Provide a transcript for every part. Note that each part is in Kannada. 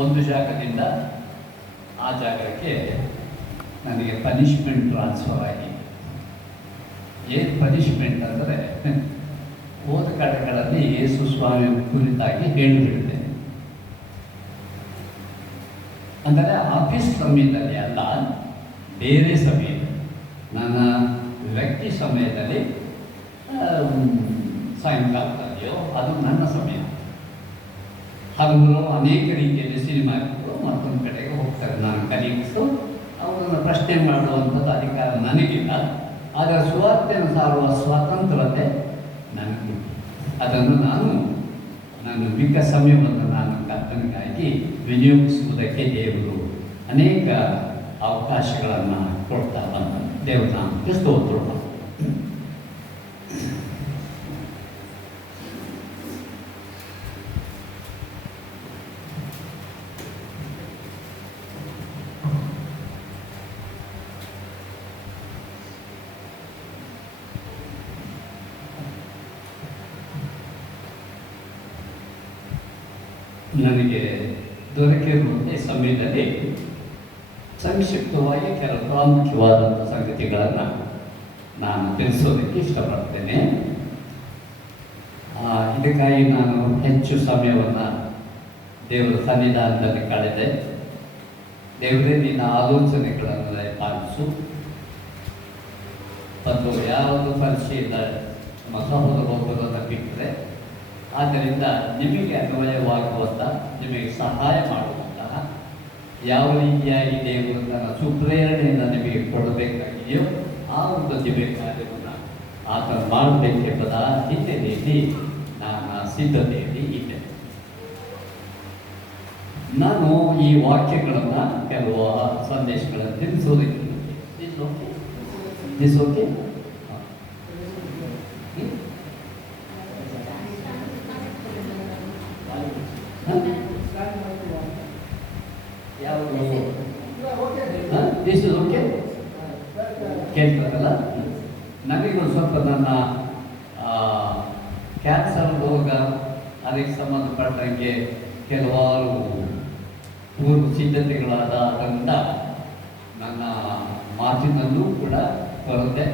ಒಂದು ಜಾಗದಿಂದ ಆ ಜಾಗಕ್ಕೆ ನನಗೆ ಪನಿಷ್ಮೆಂಟ್ ಟ್ರಾನ್ಸ್ಫರ್ ಆಗಿ, ಏನು ಪನಿಷ್ಮೆಂಟ್ ಅಂದರೆ ಹೋದ ಕಡೆಗಳಲ್ಲಿ ಯೇಸು ಸ್ವಾಮಿ ಕುರಿತಾಗಿ ಹೇಳಿಬಿಡುತ್ತೆ. ಅಂದರೆ ಆಫೀಸ್ ಸಮಯದಲ್ಲಿ ಅಲ್ಲ, ಬೇರೆ ಸಮಯದಲ್ಲಿ, ನನ್ನ ವ್ಯಕ್ತಿ ಸಮಯದಲ್ಲಿ, ಸಾಯಂಕಾಲದಲ್ಲಿಯೋ ಅದು ನನ್ನ ಸಮಯ. ಹಲವರು ಅನೇಕ ರೀತಿಯಲ್ಲಿ ಸಿನಿಮಾಗಳು ಮತ್ತೊಂದು ಕಡೆಗೆ ಹೋಗ್ತಾರೆ. ನಾನು ಕಲೀಗ್ಸು ಅವರನ್ನು ಪ್ರಶ್ನೆ ಮಾಡುವಂಥದ್ದು ಅಧಿಕಾರ ನನಗಿಲ್ಲ. ಆದರೆ ಸುವಾರ್ತೆಯನ್ನು ಸಾರುವ ಸ್ವಾತಂತ್ರ್ಯತೆ ನನಗೆ. ಅದನ್ನು ನನ್ನ ಮಿಕ್ಕ ಸಮಯವನ್ನು ನಾನು ಕರ್ತನಿಗಾಗಿ ವಿನಿಯೋಗಿಸುವುದಕ್ಕೆ ದೇವರು ಅನೇಕ ಅವಕಾಶಗಳನ್ನು ಕೊಡ್ತಾ ಬಂದ. ದೇವರು ನಾಮಕ್ಕೆ ಸ್ತೋತ್ರ. ನನಗೆ ದೊರಕಿರುವ ಈ ಸಮಯದಲ್ಲಿ ಸಂಕ್ಷಿಪ್ತವಾಗಿ ಕೆಲವು ಪ್ರಾಮುಖ್ಯವಾದಂಥ ಸಂಗತಿಗಳನ್ನು ನಾನು ತಿಳಿಸೋದಕ್ಕೆ ಇಷ್ಟಪಡ್ತೇನೆ. ಇದಕ್ಕಾಗಿ ನಾನು ಹೆಚ್ಚು ಸಮಯವನ್ನು ದೇವರ ಸನ್ನಿಧಾನದಲ್ಲಿ ಕಳೆದೆ. ದೇವರೇ ನಿನ್ನ ಆಲೋಚನೆಗಳನ್ನು ಪಾಲಿಸು, ಮತ್ತು ಯಾವುದು ಪರಿಚಯದ ಸಹೋದರನ್ನು ಬಿಟ್ಟರೆ ಆದ್ದರಿಂದ ನಿಮಗೆ ಅನ್ವಯವಾಗುವಂಥ, ನಿಮಗೆ ಸಹಾಯ ಮಾಡುವಂತಹ ಯಾವ ರೀತಿಯಾಗಿ ದೇವರು ತನ್ನ ಸುಪ್ರೇರಣೆಯನ್ನು ನಿಮಗೆ ಕೊಡಬೇಕಾಗಿದೆಯೋ ಆ ಒಂದು ದಿವ್ಯ ಕಾರ್ಯವನ್ನು ಆತ ಮಾಡಬೇಕೆಂಬುದ ಹಿನ್ನೆಲೆಯಲ್ಲಿ ನಾನು ಸಿದ್ಧತೆಯಲ್ಲಿ ಇದ್ದೆ. ನಾನು ಈ ವಾಕ್ಯಗಳನ್ನು ಕೆಲವು ಸಂದೇಶಗಳನ್ನು ತಿಳಿಸೋದಕ್ಕೆ ಓಕೆ ಓಕೆ ಕೇಳ್ತಾರಲ್ಲ. ನನಗೂ ಸ್ವಲ್ಪ ನನ್ನ ಕ್ಯಾನ್ಸರ್ ರೋಗ ಅದಕ್ಕೆ ಸಂಬಂಧಪಟ್ಟಂಗೆ ಕೆಲವಾರು ಪೂರ್ವ ಸಿದ್ಧತೆಗಳಾದ್ದರಿಂದ ನನ್ನ ಮಾತಿನಲ್ಲೂ ಕೂಡ ಬರುತ್ತೆ,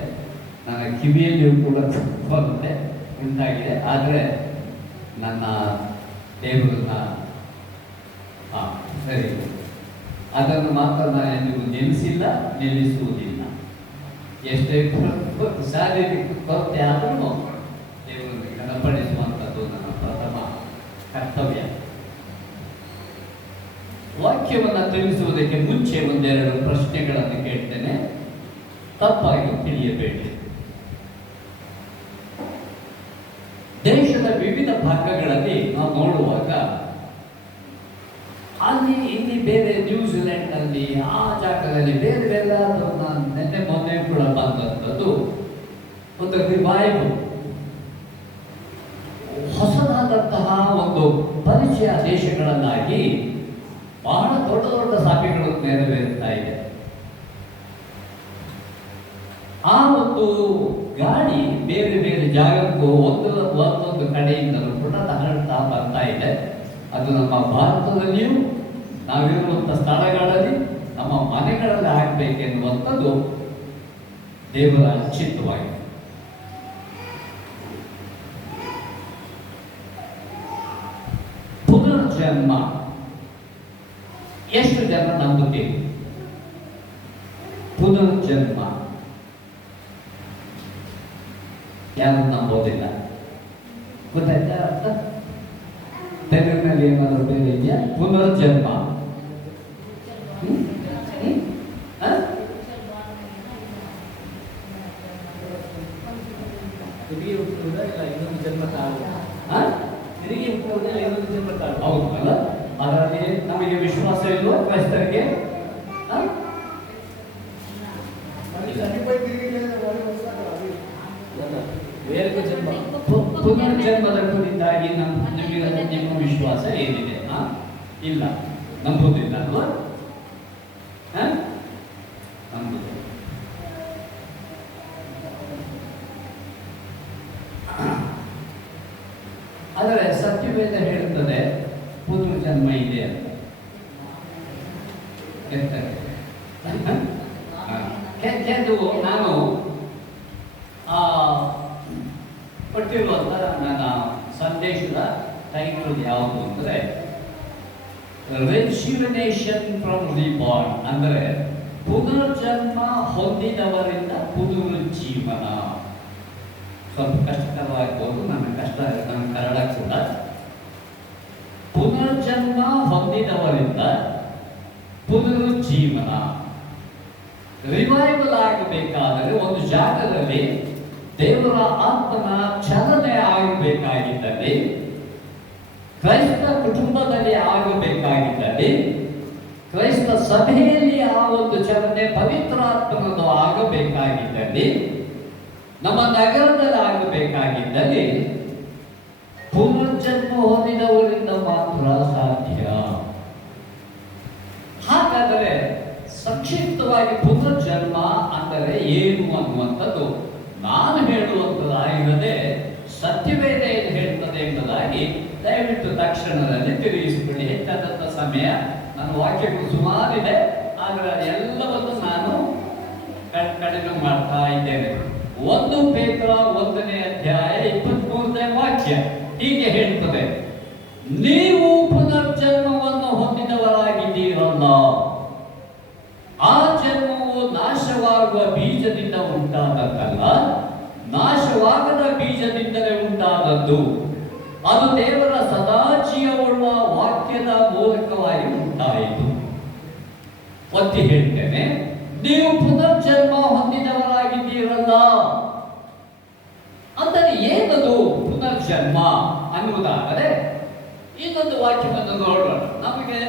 ನನ್ನ ಕಿವಿಯಲ್ಲಿಯೂ ಕೂಡ ಬರುತ್ತೆ ಉಂಟಾಗಿದೆ. ಆದರೆ ನನ್ನ ದೇವರನ್ನ ಸರಿ, ಅದನ್ನು ಮಾತ್ರ ನಾನು ಎಂದಿಗೂ ನಿಲ್ಲಿಸಿಲ್ಲ, ನಿಲ್ಲಿಸುವುದಿಲ್ಲ. ಎಷ್ಟೇ ಶಾರೀರಿಕ ಕೊರತೆ ಆದರೂ ದೇವರನ್ನು ಗಣಪಡಿಸುವಂಥದ್ದು ನನ್ನ ಪ್ರಥಮ ಕರ್ತವ್ಯ. ವಾಕ್ಯವನ್ನು ತಿಳಿಸುವುದಕ್ಕೆ ಮುಂಚೆ ಒಂದೆರಡು ಪ್ರಶ್ನೆಗಳನ್ನು ಕೇಳ್ತೇನೆ, ತಪ್ಪಾಗಿ ತಿಳಿಯಬೇಡಿ. ದೇಶದ ವಿವಿಧ ಭಾಗಗಳಲ್ಲಿ ನಾವು ನೋಡುವಾಗ ಅಲ್ಲಿ ಇಲ್ಲಿ ಬೇರೆ ನ್ಯೂಜಿಲೆಂಡ್ನಲ್ಲಿ ಆ ಜಾಗದಲ್ಲಿ ಬೇರೆ ಬೇರೆ ನೆನ್ನೆ ಮೊನ್ನೆ ಕೂಡ ಬಂದಂಥದ್ದು ಒಂದು ರಿವೈವಲ್, ಹೊಸದಾದಂತಹ ಒಂದು ಪರಿಚಯ ದೇಶಗಳನ್ನಾಗಿ ಬಹಳ ದೊಡ್ಡ ದೊಡ್ಡ ಸಭೆಗಳು ನೆರವೇರುತ್ತಾ ಇದೆ. ಆ ಒಂದು ಗಾಳಿ ಬೇರೆ ಬೇರೆ ಜಾಗಕ್ಕೂ ಒಂದೊಂದು ಕಡೆಯಿಂದಲೂ ಕೂಡ ಹರಡ್ತಾ ಬರ್ತಾ ಇದೆ. ಅದು ನಮ್ಮ ಭಾರತದಲ್ಲಿಯೂ ನಾವಿರುವಂಥ ಸ್ಥಳಗಳಲ್ಲಿ, ನಮ್ಮ ಮನೆಗಳಲ್ಲಿ ಆಗಬೇಕೆನ್ನುವಂಥದ್ದು ದೇವರ ಚಿತ್ತವಾಗಿದೆ. ಪುನರ್ಜನ್ಮ ಎಷ್ಟು ಜನ ನಂಬುತ್ತೀವಿ? ಪುನರ್ಜನ್ಮ ಯಾರು ನಂಬೋದಿಲ್ಲ. ಗೊತ್ತಾಯ್ತಾ ಅರ್ಥ? ತೆಲುಗಿನಲ್ಲಿ ಏನಾದರೂ ಬೇರೆ ಇದೆಯಾ? ಪುನರ್ಜನ್ಮ ಹೌದು ಅಲ್ಲ? ಅದರಲ್ಲಿ ನಮಗೆ ವಿಶ್ವಾಸ ಇಲ್ವೋ ಕ್ರೈಸ್ತರಿಗೆ? ಪುನರ್ಜನ್ಮದ ಕುರಿತಾಗಿ ನಿಮ್ಮ ವಿಶ್ವಾಸ ಏನಿದೆ? ಇಲ್ಲ, ನಂಬುವುದಿಲ್ಲ ಅಲ್ವಾ? ನಂಬುದು. ಆದರೆ ಸತ್ಯವೇದ ಹೇಳುತ್ತದೆ ಪುನರ್ಜನ್ಮ ಇದೆ ಅಂತ. ಕೆಲವು ನಾನು ಕೊಟ್ಟಿರುವಂಥ ನನ್ನ ಸಂದೇಶದ ಟೈಟಲ್ ಯಾವುದು ಅಂದರೆ ರೆಜ್ಯುವಿನೇಷನ್ ಫ್ರಮ್ ರಿಬಾರ್ನ್, ಅಂದರೆ ಪುನರ್ಜನ್ಮ ಹೊಂದಿದವರಿಂದ ಪುನರುಜ್ಜೀವನ. ಸ್ವಲ್ಪ ಕಷ್ಟಕರವಾಗಬಹುದು, ನನ್ನ ಕನ್ನಡ ಕೂಡ. ಪುನರ್ಜನ್ಮ ಹೊಂದಿದವರಿಂದ ಪುನರುಜ್ಜೀವನ. ರಿವೈವಲ್ ಆಗಬೇಕಾದರೆ ಒಂದು ಜಾಗದಲ್ಲಿ ದೇವರ ಆತ್ಮನ ಚಲನೆ ಆಗಬೇಕಾಗಿದ್ದಲ್ಲಿ, ಕ್ರೈಸ್ತ ಕುಟುಂಬದಲ್ಲಿ ಆಗಬೇಕಾಗಿದ್ದಲ್ಲಿ, ಕ್ರೈಸ್ತ ಸಭೆಯಲ್ಲಿ ಆ ಒಂದು ಚಲನೆ ಪವಿತ್ರಾತ್ಮನದು ಆಗಬೇಕಾಗಿದ್ದಲ್ಲಿ, ನಮ್ಮ ನಗರದಲ್ಲಿ ಆಗಬೇಕಾಗಿದ್ದಲ್ಲಿ ಪುನರ್ಜನ್ಮ ಹೊಂದಿದವರಿಂದ ಮಾತ್ರ ಸಾಧ್ಯ. ಹಾಗಾದರೆ ಸಂಕ್ಷಿಪ್ತವಾಗಿ ಪುನರ್ಜನ್ಮ ಅಂದರೆ ಏನು ಅನ್ನುವಂಥದ್ದು ನಾನು ಹೇಳುವಂಥದ್ದಾಗಿರದೆ ಸತ್ಯವೇದ ಏನು ಹೇಳ್ತದೆ ಎಂಬುದಾಗಿ ದಯವಿಟ್ಟು ತಕ್ಷಣದಲ್ಲಿ ತಿಳಿಸಿಕೊಳ್ಳಿ. ಹೆಚ್ಚಾದಂಥ ಸಮಯ ನನ್ನ ವಾಕ್ಯಗಳು ಸುಮಾರಿದೆ, ಆದರೆ ಎಲ್ಲವನ್ನು ನಾನು ಕಡಿಮೆ ಮಾಡ್ತಾ ಇದ್ದೇನೆ. 1 ಪೇತ್ರ 1ನೇ ಅಧ್ಯಾಯ 23ನೇ ವಾಕ್ಯ ಹೀಗೆ ಹೇಳ್ತದೆ, ನೀವು ಪುನರ್ಜನ್ಮವನ್ನು ಹೊಂದಿದವರಾಗಿದ್ದೀರಲ್ಲ, ಆ ಜನ್ಮವು ನಾಶವಾಗುವ ಬೀಜದಿಂದ ಉಂಟಾದದ್ದಲ್ಲ, ನಾಶವಾಗದ ಬೀಜದಿಂದಲೇ ಉಂಟಾದದ್ದು. ಅದು ದೇವರ ಸದಾಜೀವವುಳ್ಳ ವಾಕ್ಯದ ಮೂಲಕವಾಗಿ ಉಂಟಾಯಿತು. ಒತ್ತಿ ಹೇಳ್ತೇನೆ, ನೀವು ಪುನರ್ಜನ್ಮ ಹೊಂದಿದವರಾಗಿದ್ದೀರಲ್ಲ. ಅಂದರೆ ಏನದು ಪುನರ್ಜನ್ಮ ಅನ್ನುವುದಾದರೆ ಇನ್ನೊಂದು ವಾಕ್ಯವನ್ನು ನೋಡೋಣ. ನಮಗೆ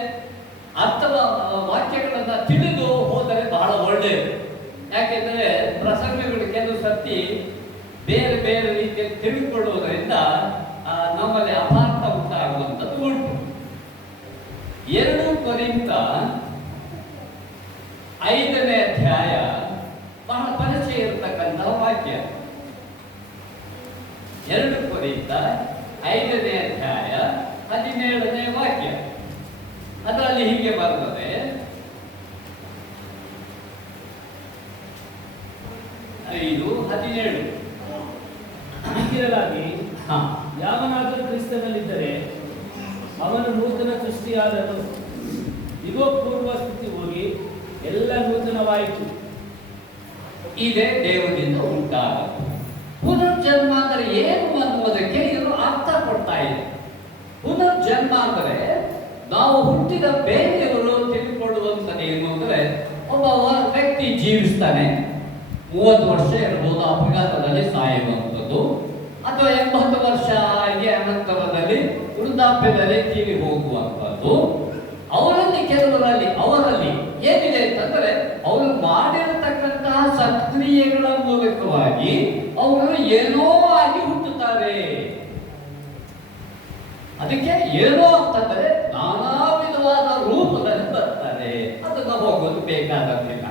ವಾಕ್ಯಗಳನ್ನು ತಿಳಿದು ಹೋದರೆ ಬಹಳ ಒಳ್ಳೆಯದು. ಯಾಕೆಂದರೆ ಪ್ರಸಂಗಗಳು ಕೆಲವು ಸರ್ತಿ ಬೇರೆ ಬೇರೆ ರೀತಿಯಲ್ಲಿ ತಿಳಿದುಕೊಳ್ಳುವುದರಿಂದ ನಮ್ಮಲ್ಲಿ ಅಪಾರ್ಥ ಉಂಟಾಗುವಂಥದ್ದು ಉಂಟು. 2 ಕೊರಿಂಥ 5ನೇ ಅಧ್ಯಾಯ ಬಹಳ ಪರಿಚಯ ಇರತಕ್ಕಂಥ ವಾಕ್ಯ. 2 ಕೊರಿಂಥ 5ನೇ ಅಧ್ಯಾಯ 17ನೇ ವಾಕ್ಯ. ಅದರಲ್ಲಿ ಹೀಗೆ ಬರ್ತದೆ, 5:17. ಹೀಗಿರಲಾಗಿ ಯಾವನಾದರೂ ಕ್ರಿಸ್ತನಲ್ಲಿದ್ದರೆ ಅವನು ನೂತನ ಸೃಷ್ಟಿಯಾದನು, ಇಗೋ ಪೂರ್ವ ಸ್ಥಿತಿ ಹೋಗಿ ಎಲ್ಲ ನೂತನವಾಯಿತು. ಇದೇ ದೇವರಿಂದ ಉಂಟಾದದ್ದು. ಪುನರ್ಜನ್ಮ ಅಂದರೆ ಏನು ಅನ್ನುವುದಕ್ಕೆ ಇವರು ಅರ್ಥ ಕೊಡ್ತಾ ಇದೆ. ಪುನರ್ಜನ್ಮ ಅಂದರೆ ನಾವು ಹುಟ್ಟಿದ ಬೇರೆಯವರು ತಿಳಿದುಕೊಳ್ಳುವಂಥದ್ದು ಏನು ಅಂದರೆ, ಒಬ್ಬ ವ್ಯಕ್ತಿ ಜೀವಿಸ್ತಾನೆ, 30 ವರ್ಷ ಇರಬಹುದು, ಅಪಘಾತದಲ್ಲಿ ಸಾಯುವಂಥದ್ದು, ಅಥವಾ 80 ವರ್ಷ ಆಗಿ ಅನಂತರದಲ್ಲಿ ವೃದ್ಧಾಪ್ಯದಲ್ಲಿ ತೀರಿ ಹೋಗುವಂಥದ್ದು. ಅವರಲ್ಲಿ ಏನಿದೆ ಅಂತಂದರೆ, ಅವರು ಮಾಡಿರತಕ್ಕಂತಹ ಸತ್ಕ್ರಿಯೆಗಳ ಮೂಲಕವಾಗಿ ಅವರು ಏನೋ ಆಗಿ ಹುಟ್ಟುತ್ತಾರೆ. ಅದಕ್ಕೆ ಏನೋ ಅಂತಂದರೆ ನಾನಾ ವಿಧವಾದ ರೂಪದಲ್ಲಿ ಬರ್ತಾರೆ. ಅದನ್ನು ಹೋಗೋದು ಬೇಕಾದಂತಿಲ್ಲ,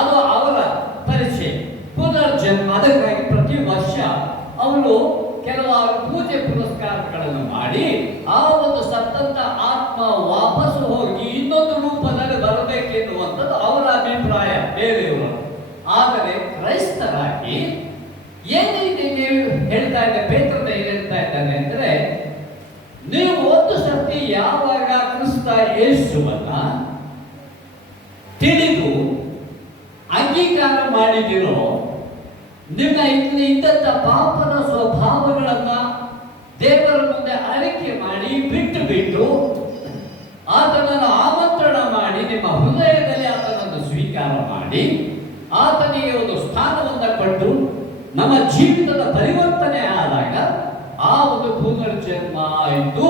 ಅದು ಅವರ ಪರಿಚಯ. ಪುನರ್ಜನ್ಮ, ಅದಕ್ಕಾಗಿ ಪ್ರತಿ ವರ್ಷ ಅವರು ಕೆಲವಾರು ಪೂಜೆ ಪುರಸ್ಕಾರಗಳನ್ನು ಮಾಡಿ ಆ ಒಂದು ಸತ್ತಂತ ಆತ್ಮ ವಾಪಸ್ಸು ಹೋಗಿ ಇನ್ನೊಂದು ರೂಪದಲ್ಲಿ ಬರಬೇಕೆನ್ನುವಂಥದ್ದು ಅವರ ಅಭಿಪ್ರಾಯ, ಬೇರೆಯವರು. ಆದರೆ ಕ್ರೈಸ್ತರಾಗಿ ಏನಿದೆ ಹೇಳ್ತಾ ಇದ್ದ ಪೇತ್ರನ ಏನು ಹೇಳ್ತಾ ಇದ್ದಾನೆ ಅಂದರೆ, ನೀವು ಒಂದು ಸರ್ತಿ ಯಾವಾಗ ಕ್ರಿಸ್ತ ಯೇಸುವನ್ನ ತಿಳಿದು ಅಂಗೀಕಾರ ಮಾಡಿದಿರೋ, ನಿಮ್ಮ ಇದ್ದಂಥ ಪಾಪದ ಸ್ವಭಾವಗಳನ್ನ ದೇವರ ಮುಂದೆ ಅರಿಕೆ ಮಾಡಿ ಬಿಟ್ಟು ಆತನನ್ನು ಆಮಂತ್ರಣ ಮಾಡಿ ನಿಮ್ಮ ಹೃದಯದಲ್ಲಿ ಆತನನ್ನು ಸ್ವೀಕಾರ ಮಾಡಿ ಆತನಿಗೆ ಒಂದು ಸ್ಥಾನವನ್ನು ಕೊಟ್ಟು ನಮ್ಮ ಜೀವಿತದ ಪರಿವರ್ತನೆ ಆದಾಗ ಆ ಒಂದು ಪುನರ್ಜನ್ಮ ಆಯಿತು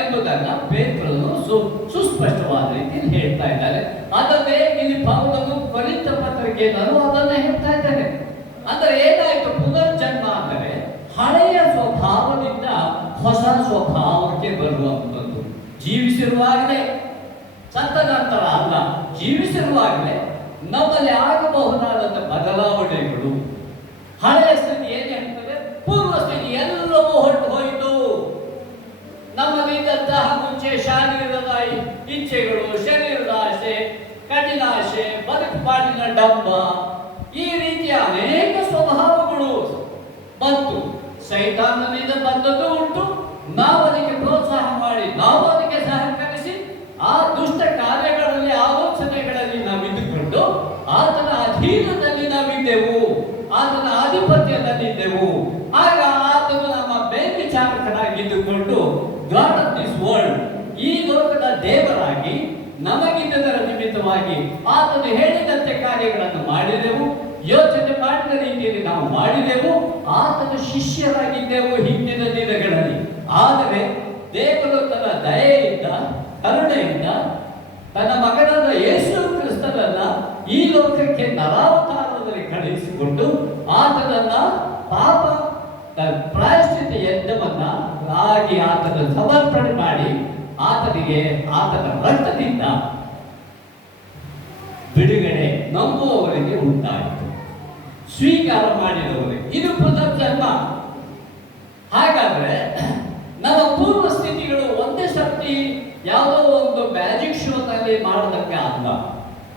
ಎಂಬುದನ್ನು ಪೇತ್ರನು ಸುಸ್ಪಷ್ಟವಾದ ರೀತಿಯಲ್ಲಿ ಹೇಳ್ತಾ ಇದ್ದಾರೆ. ಅದನ್ನೇ ಇಲ್ಲಿ ಪೌಲನು ಕೊರಿಂಥ ಪತ್ರಿಕೆಯಲ್ಲೂ ಅದನ್ನೇ ಹೇಳ್ತಾ ಇದ್ದಾರೆ. ಅಂದರೆ ಏನಾಯಿತು? ಪುನರ್ಜನ್ಮ ಅಂದರೆ ಹಳೆಯ ಸ್ವಭಾವದಿಂದ ಹೊಸ ಸ್ವಭಾವಕ್ಕೆ ಬರುವಂಥದ್ದು. ಜೀವಿಸಿರುವಾಗಲೇ, ಸತ್ತ ನಂತರ ಅಲ್ಲ, ಜೀವಿಸಿರುವಾಗಲೇ ನಮ್ಮಲ್ಲಿ ಆಗಬಹುದಾದಂಥ ಬದಲಾವಣೆಗಳು. ಹಳೆಯ ಸ್ಥಿತಿ ಏನು ಹೇಳ್ತದೆ? ಪೂರ್ವ ಸ್ಥಿತಿ ಎಲ್ಲವೂ ಹೊರಟು ಹೋಯಿತು. ನಮ್ಮಲ್ಲಿದ್ದಂತಹ ಮುಂಚೆ ಶಾರೀರದ ಇಚ್ಛೆಗಳು, ಶರೀರದ ಆಸೆ, ಪಾಡಿನ ಡಬ್ಬ, ಈ ರೀತಿಯ ಅನೇಕ ಸ್ವಭಾವಗಳು ಬಂತು. ಸೈತಾನನಿಂದ ಬಂದದ್ದು ಉಂಟು. ನಾವು ಅದಕ್ಕೆ ಪ್ರೋತ್ಸಾಹ ಮಾಡಿ, ನಾವು ಅದಕ್ಕೆ ಸಹಕರಿಸಿ ಆ ದುಷ್ಟ ಕಾರ್ಯಗಳಲ್ಲಿ, ಆಲೋಚನೆಗಳಲ್ಲಿ ನಾವಿದ್ದುಕೊಂಡು ಆತನ ಅಧೀನದಲ್ಲಿ ನಾವಿದ್ದೆವು, ಆತನ ಆಧಿಪತ್ಯದಲ್ಲಿದ್ದೆವು. ಆಗ ಆತನು ನಮ್ಮ ಮೇಲ್ವಿಚಾರಕನಾಗಿದ್ದುಕೊಂಡು ಗಾಡ್ ಆಫ್ ದಿಸ್ ವರ್ಲ್ಡ್, ಈ ಲೋಕದ ದೇವರಾಗಿ ನಮಗಿದ್ದದರ ನಿಮಿತ್ತವಾಗಿ ಆತನು ಹೇಳಿದಂತೆ ಕಾರ್ಯಗಳನ್ನು ಮಾಡಿದೆವು, ಯೋಚನೆ ಮಾಡಿದ ರೀತಿಯಲ್ಲಿ ನಾವು ಮಾಡಿದೆವು, ಆತನ ಶಿಷ್ಯರಾಗಿದ್ದೆವು ಹಿಂದಿನ ದಿನಗಳಲ್ಲಿ. ಆದರೆ ದೇವರು ತನ್ನ ದಯೆಯಿಂದ, ಕರುಣೆಯಿಂದ ತನ್ನ ಮಗನಾದ ಯೇಸು ಕ್ರಿಸ್ತನನ್ನ ಈ ಲೋಕಕ್ಕೆ ನರಾವತಾರದಲ್ಲಿ ಕಳುಹಿಸಿಕೊಂಡು ಆತನನ್ನ ಪಾಪ ಪ್ರಾಯಶ್ಚಿತ್ತ ಯಜ್ಞವನ್ನ ಆಗಿ ಆತನ ಸಮರ್ಪಣೆ ಮಾಡಿ ಆತನಿಗೆ ಆತನ ರಕ್ತದಿಂದ ಬಿಡುಗಡೆ ನಂಬುವವರಿಗೆ ಉಂಟಾಯಿತು, ಸ್ವೀಕಾರ ಮಾಡಿದವರಿಗೆ. ಇದು ಪುನರ್ಜನ್ಮ. ಹಾಗಾದ್ರೆ ನಮ್ಮ ಪೂರ್ವ ಸ್ಥಿತಿಗಳು ಒಂದೇ ಸರ್ತಿ ಯಾವುದೋ ಒಂದು ಮ್ಯಾಜಿಕ್ ಶೋನಲ್ಲಿ ಮಾಡೋದಕ್ಕೆ ಅಲ್ಲ.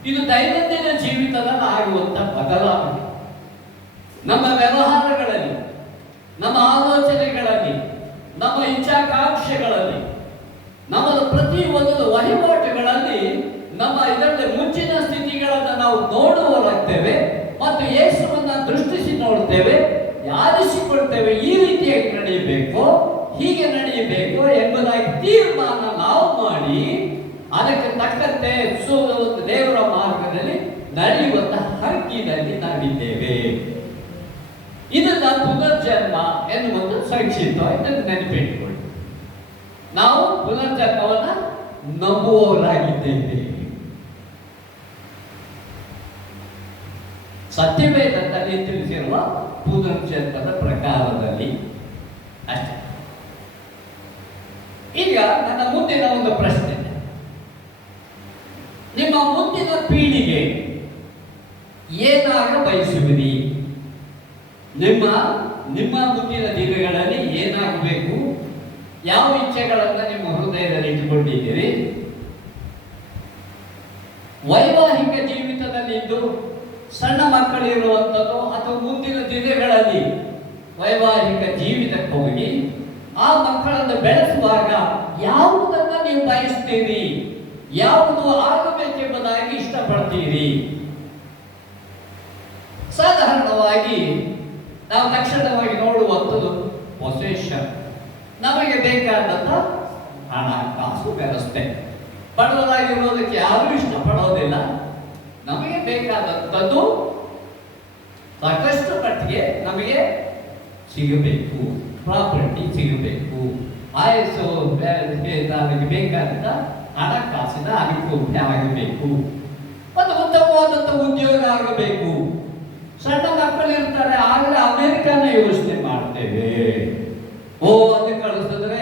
ಇದು ದೈನಂದಿನ ಜೀವಿತದಲ್ಲಿ ಆಗುವಂತ ಬದಲಾವಣೆ. ನಮ್ಮ ವ್ಯವಹಾರಗಳಲ್ಲಿ, ನಮ್ಮ ಆಲೋಚನೆಗಳಲ್ಲಿ, ನಮ್ಮ ಇಚ್ಛಾಕಾಂಕ್ಷೆಗಳಲ್ಲಿ, ನಮ್ಮ ಪ್ರತಿ ಒಂದು ವಹಿವಾಟುಗಳಲ್ಲಿ ನಮ್ಮ ಇದರಲ್ಲಿ ಮುಂಚಿನ ಸ್ಥಿತಿಗಳನ್ನು ನಾವು ನೋಡುವರಾಗ್ತೇವೆ ಮತ್ತು ಯೇಸುವನ್ನ ದೃಷ್ಟಿಸಿ ನೋಡ್ತೇವೆ, ಯಾರಿಸಿಕೊಳ್ತೇವೆ. ಈ ರೀತಿಯಾಗಿ ನಡೆಯಬೇಕು, ಹೀಗೆ ನಡೆಯಬೇಕು ಎಂಬುದಾಗಿ ತೀರ್ಮಾನ ನಾವು ಮಾಡಿ ಅದಕ್ಕೆ ತಕ್ಕಂತೆ ದೇವರ ಮಾರ್ಗದಲ್ಲಿ ನಡೆಯುವಂತಹ ಹಕ್ಕಿನಲ್ಲಿ ನಾವಿದ್ದೇವೆ. ಇದನ್ನ ಪುನರ್ಜನ್ಮ ಎನ್ನುವುದು ಸಂಕ್ಷಿಪ್ತವಾಗಿ ನೆನಪಿಟ್ಟುಕೊಳ್ಳಿ. ನಾವು ಪುನರ್ಜನ್ಮವನ್ನ ನಂಬುವವರಾಗಿದ್ದೇವೆ. ಸತ್ಯವೇದದಲ್ಲಿ ತಿಳಿಸಿರುವ ಪುನರ್ಜನ್ಮದ ಪ್ರಕಾರದಲ್ಲಿ ಅಷ್ಟೇ. ಈಗ ನನ್ನ ಮುಂದಿನ ಒಂದು ಪ್ರಶ್ನೆ, ನಿಮ್ಮ ಮುಂದಿನ ಪೀಳಿಗೆ ಏನಾಗ ಬಯಸುವಿರಿ? ನಿಮ್ಮ ಮುಂದಿನ ದಿನಗಳಲ್ಲಿ ಏನಾಗಬೇಕು? ಯಾವ ಇಚ್ಛೆಗಳನ್ನು ನಿಮ್ಮ ಹೃದಯದಲ್ಲಿ ಇಟ್ಟುಕೊಂಡಿದ್ದೀರಿ? ವೈವಾಹಿಕ ಜೀವಿತದಲ್ಲಿದ್ದು ಸಣ್ಣ ಮಕ್ಕಳಿರುವಂಥದ್ದು ಅಥವಾ ಮುಂದಿನ ದಿನಗಳಲ್ಲಿ ವೈವಾಹಿಕ ಜೀವಿತಕ್ಕೆ ಹೋಗಿ ಆ ಮಕ್ಕಳನ್ನು ಬೆಳೆಸುವಾಗ ಯಾವುದನ್ನ ನೀವು ಬಯಸ್ತೀರಿ, ಯಾವುದು ಆಗಬೇಕೆಂಬುದಾಗಿ ಇಷ್ಟಪಡ್ತೀರಿ? ಸಾಧಾರಣವಾಗಿ ನಾವು ತಕ್ಷಣವಾಗಿ ನೋಡುವಂಥದ್ದು ಪೊಸೆಷನ್. ನಮಗೆ ಬೇಕಾದಂಥ ಹಣ, ಕಾಸು, ವ್ಯವಸ್ಥೆ. ಬಡವರಾಗಿರೋದಕ್ಕೆ ಯಾರೂ ಇಷ್ಟಪಡೋದಿಲ್ಲ. ನಮಗೆ ಬೇಕಾದಂಥದ್ದು ಸಾಕಷ್ಟು ಮಟ್ಟಿಗೆ ನಮಗೆ ಸಿಗಬೇಕು, ಪ್ರಾಪರ್ಟಿ ಸಿಗಬೇಕು, ಆಯಸ್ಸು ಅದಕ್ಕೆ ಬೇಕಾದಂಥ ಹಣಕಾಸಿನ ಅನುಕೂಲತೆ ಆಗಬೇಕು ಮತ್ತು ಉತ್ತಮವಾದಂಥ ಉದ್ಯೋಗ ಆಗಬೇಕು. ಸಣ್ಣ ಮಕ್ಕಳು ಇರ್ತಾರೆ, ಆಗಲೇ ಅಮೆರಿಕನ ಯೋಚನೆ ಮಾಡ್ತೇವೆ. ಅದು ಕಳಿಸಿದ್ರೆ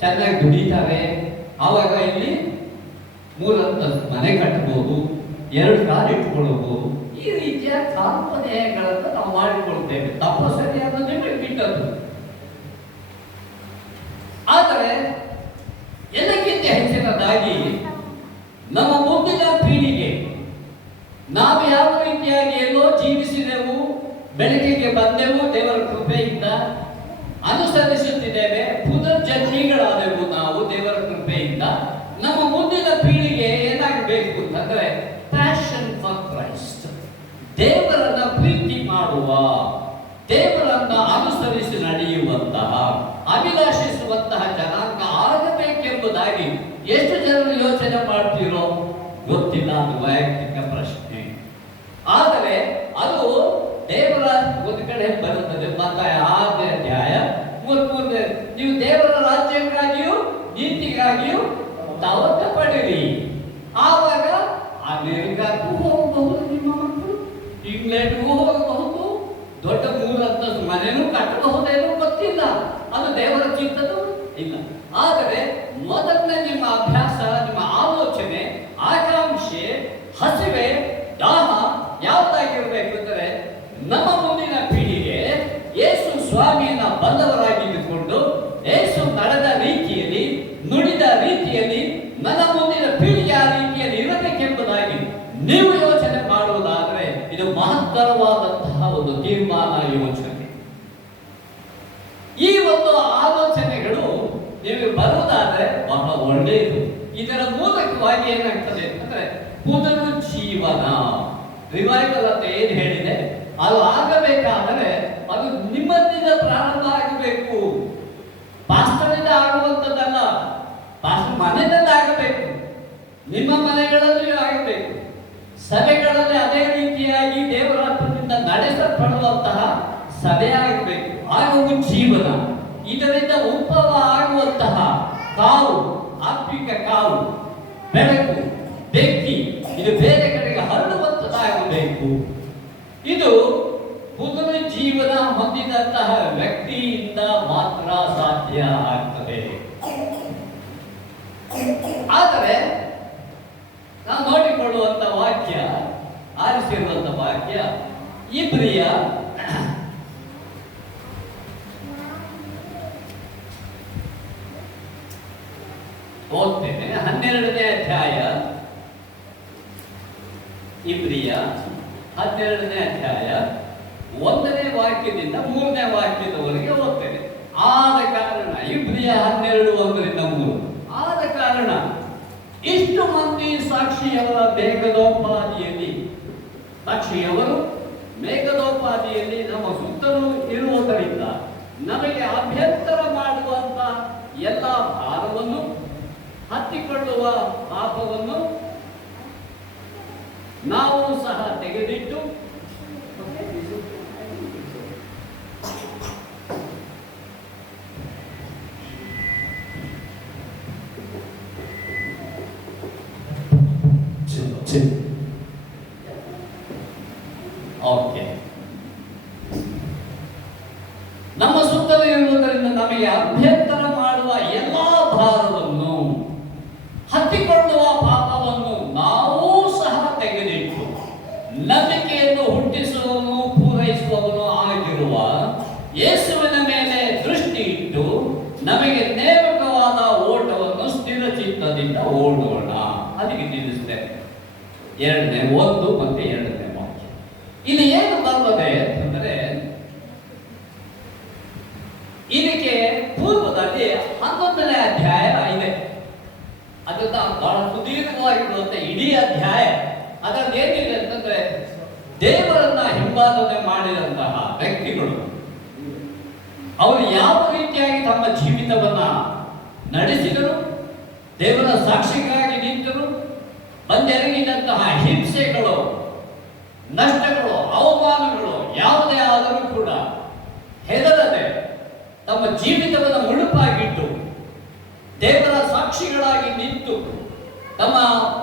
ಚೆನ್ನಾಗಿ ದುಡಿತಾರೆ, ಆವಾಗ ಇಲ್ಲಿ 3 ಅಂತಸ್ತು ಮನೆ ಕಟ್ಟಬಹುದು, 2 ಕಾರ್ ಇಟ್ಕೊಳ್ಬಹುದು. ಈ ರೀತಿಯ ಕಲ್ಪನೆಗಳನ್ನು ನಾವು ಮಾಡಿಕೊಳ್ತೇವೆ. ತಪ್ಪು ಸರಿ ಅನ್ನೋದು ನಿಮಗೆ ಬಿಟ್ಟದ್ದು. ಆದರೆ ಎಲ್ಲಕ್ಕಿಂತ ಹೆಚ್ಚಿನದಾಗಿ ನಮ್ಮ ಮುಂದಿನ ಪೀಳಿಗೆ ನಾವು ಯಾವ ರೀತಿಯಾಗಿ ಎಲ್ಲೋ ಜೀವಿಸಿದೆವು, ಬೆಳಕಿಗೆ ಬಂದೆವು, ದೇವರ ಕೃಪೆಯಿಂದ ಅನುಸರಿಸುತ್ತಿದ್ದೇವೆ, ಪುನರ್ಜನ್ಮಿಗಳಾದೆವು ನಾವು ದೇವರ ಕೃಪೆಯಿಂದ. ನಮ್ಮ ಮುಂದಿನ ಪೀಳಿಗೆ ಏನಾಗಬೇಕು ಅಂತಂದ್ರೆ ಪ್ಯಾಷನ್ ಫಾರ್ ಕ್ರೈಸ್ಟ್, ದೇವರನ್ನ ಪ್ರೀತಿ ಮಾಡುವ, ದೇವರನ್ನ ಅನುಸರಿಸಿ ನಡೆಯುವಂತಹ, ಅಭಿಲಾಷಿಸುವಂತಹ ಜನಾಂಗ ಆಗಬೇಕೆಂಬುದಾಗಿ ಎಷ್ಟು ಜನರು ಯೋಚನೆ ಮಾಡ್ತೀರೋ ಗೊತ್ತಿಲ್ಲ. ಅದು ವೈಯಕ್ತಿಕ ಪ್ರಶ್ನೆ. ಆದರೆ ಅದು ದೇವರ ಒಂದು ಕಡೆ ಬರುತ್ತದೆ. ಮತ್ತಾಯ 6ನೇ ಅಧ್ಯಾಯ 3 ನೀವು ದೇವರ ರಾಜ್ಯಕ್ಕಾಗಿಯೂ ನೀತಿಗಾಗಿಯೂ ದಾವತ್ತ ಪಡೆಯಿರಿ. ಆವಾಗ ಅಮೆರಿಕಕ್ಕೂ ಹೋಗಬಹುದು ನಿಮ್ಮ ಮಕ್ಕಳು, ಇಂಗ್ಲೆಂಡ್ಗೂ ಹೋಗಬಹುದು, ದೊಡ್ಡ 3 ಅಂತಸ್ತು ಮನೆಯೂ ಕಟ್ಟಬಹುದೇನೋ ಗೊತ್ತಿಲ್ಲ. ಅದು ದೇವರ ಚಿತ್ತನೂ ಇಲ್ಲ. ಆದರೆ ಮೊದಲನೇ ನಿಮ್ಮ ಅಭ್ಯಾಸ, ನಿಮ್ಮ ಆಲೋಚನೆ, ಆಕಾಂಕ್ಷೆ, ಹಸಿವೆ, ದಾಹ ಯಾವುದಾಗಿರ್ಬೇಕು ಅಂದರೆ ನಮ್ಮ ಮುಂದಿನ ಪೀಳಿಗೆ ಯೇಸು ಸ್ವಾಮಿಯನ್ನ ಬಲ್ಲವರಾಗಿದ್ದುಕೊಂಡು ಯೇಸು ನಡೆದ ರೀತಿಯಲ್ಲಿ, ನುಡಿದ ರೀತಿಯಲ್ಲಿ ನನ್ನ ಮುಂದಿನ ಪೀಳಿಗೆ ಆ ರೀತಿಯಲ್ಲಿ ಇರಬೇಕೆಂಬುದಾಗಿ ನೀವು ಯೋಚನೆ ಮಾಡುವುದಾದರೆ ಆಗ ಏನಾಗ್ತದೆ ಅಂತಂದ್ರೆ ಪುನರುಜ್ಜೀವನ, ರಿವೈವಲ್ ಅಂತ ಏನು ಹೇಳಿದೆ ಅದು ಆಗಬೇಕಾದರೆ ಅದು ನಿಮ್ಮಲ್ಲಿಂದ ಪ್ರಾರಂಭ ಆಗಬೇಕು. ಪಾಸ್ಟರಿಂದ ಆಗುವಂಥದ್ದಲ್ಲ, ಪಾಸ್ಟರ್ ಮನೆಯಲ್ಲಿ ಆಗಬೇಕು, ನಿಮ್ಮ ಮನೆಗಳಲ್ಲಿಯೂ ಆಗಬೇಕು, ಸಭೆಗಳಲ್ಲಿ ಅದೇ ರೀತಿಯಾಗಿ ದೇವರ ಹತ್ರದಿಂದ ನಡೆಸಲ್ಪಡುವಂತಹ ಸಭೆ ಆಗಬೇಕು. ಆಗುವ ಜೀವನ, ಇದರಿಂದ ಉದ್ಭವ ಆಗುವಂತಹ ಕಾವು, ಆತ್ಮಿಕ ಕಾವು, ಬೆಳಕು, ಬೆಂಕಿ ಇದು ಬೇರೆ ಕಡೆಗೆ ಹರಡುವಂಥದ್ದಾಗಬೇಕು. ಇದು ಪುನರುಜ್ಜೀವನ ಹೊಂದಿದಂತಹ ವ್ಯಕ್ತಿಯಿಂದ ಮಾತ್ರ ಸಾಧ್ಯ ಆಗ್ತದೆ. ಆದರೆ ನಾವು ನೋಡಿಕೊಳ್ಳುವಂತ ವಾಕ್ಯ, ಆರಿಸಿರುವಂತ ವಾಕ್ಯ ಇಬ್ರಿಯ ಓದ್ತೇನೆ. 12ನೇ ಅಧ್ಯಾಯ, ಇಬ್ರಿಯ 12ನೇ ಅಧ್ಯಾಯ 1ನೇ ವಾಕ್ಯದಿಂದ 3ನೇ ವಾಕ್ಯದವರೆಗೆ ಓದ್ತೇನೆ. ಆದ ಕಾರಣ, ಇಬ್ರಿಯ 12:1-3, ಆದ ಕಾರಣ ಇಷ್ಟು ಮಂದಿ ಸಾಕ್ಷಿಯವರ ಮೇಘದೋಪಾದಿಯಲ್ಲಿ ನಮ್ಮ ಸುತ್ತಲೂ ಇರುವುದರಿಂದ ನಮಗೆ ಅಭ್ಯಂತರ ಮಾಡುವಂತ ಎಲ್ಲ ಭಾರವನ್ನು, ಹತ್ತಿಕೊಳ್ಳುವ ಪಾಪವನ್ನು ನಾವು ಸಹ ತೆಗೆದಿಟ್ಟು ಓಕೆ, ನಮ್ಮ ಸುತ್ತಲೂ ಇರುವುದರಿಂದ ನಮಗೆ ಅಭ್ಯಂತರ ಮಾಡುವ ಎಲ್ಲಾ ಭಾರವನ್ನು, ಹತ್ತಿಕೊಳ್ಳುವ ಪಾಪವನ್ನು ನಾವು ಸಹ ತೆಗೆದಿಟ್ಟು ನಂಬಿಕೆಯನ್ನು ಹುಟ್ಟಿಸುವವನು ಪೂರೈಸುವವನು ಆಗಿರುವ ಯೇಸುವಿನ ಮೇಲೆ ದೃಷ್ಟಿ ಇಟ್ಟು ನಮಗೆ ನೇಮಕವಾದ ಓಟವನ್ನು ಸ್ಥಿರ ಚಿತ್ತದಿಂದ ಓಡೋಣ. ಅಲ್ಲಿಗೆ ನಿಲ್ಲಿಸ್ತೇನೆ. 1 ಮತ್ತು 2ನೇ ವಾಕ್ಯ. ಇಲ್ಲಿ ಏನು ಬರ್ತದೆ ಅಂತಂದ್ರೆ, ಇದಕ್ಕೆ ಪೂರ್ವದಲ್ಲಿ 11ನೇ ಅಧ್ಯಾಯ ಇದೆ. ಅದನ್ನ ಬಹಳ ಸುದೀರ್ಘವಾಗಿರುವಂತ ಇಡೀ ಅಧ್ಯಾಯ. ಅದರಲ್ಲಿ ಏನಿದೆ ಅಂತಂದ್ರೆ, ದೇವರನ್ನ ಹಿಂಬಾಲನೆ ಮಾಡಿದಂತಹ ವ್ಯಕ್ತಿಗಳು ಅವರು ಯಾವ ರೀತಿಯಾಗಿ ತಮ್ಮ ಜೀವಿತವನ್ನ ನಡೆಸಿದರು, ದೇವರ ಸಾಕ್ಷಿಗಾಗಿ ನಿಂತರು, ಬಂದೆರಗಿದಂತಹ ಹಿಂಸೆಗಳು, ನಷ್ಟಗಳು, ಅವಮಾನಗಳು ಯಾವುದೇ ಆದರೂ ಕೂಡ ಹೆದರದೆ ತಮ್ಮ ಜೀವಿತವನ್ನು ಮುಡುಪಾಗಿಟ್ಟು ದೇವರ ಸಾಕ್ಷಿಗಳಾಗಿ ನಿಂತು ತಮ್ಮ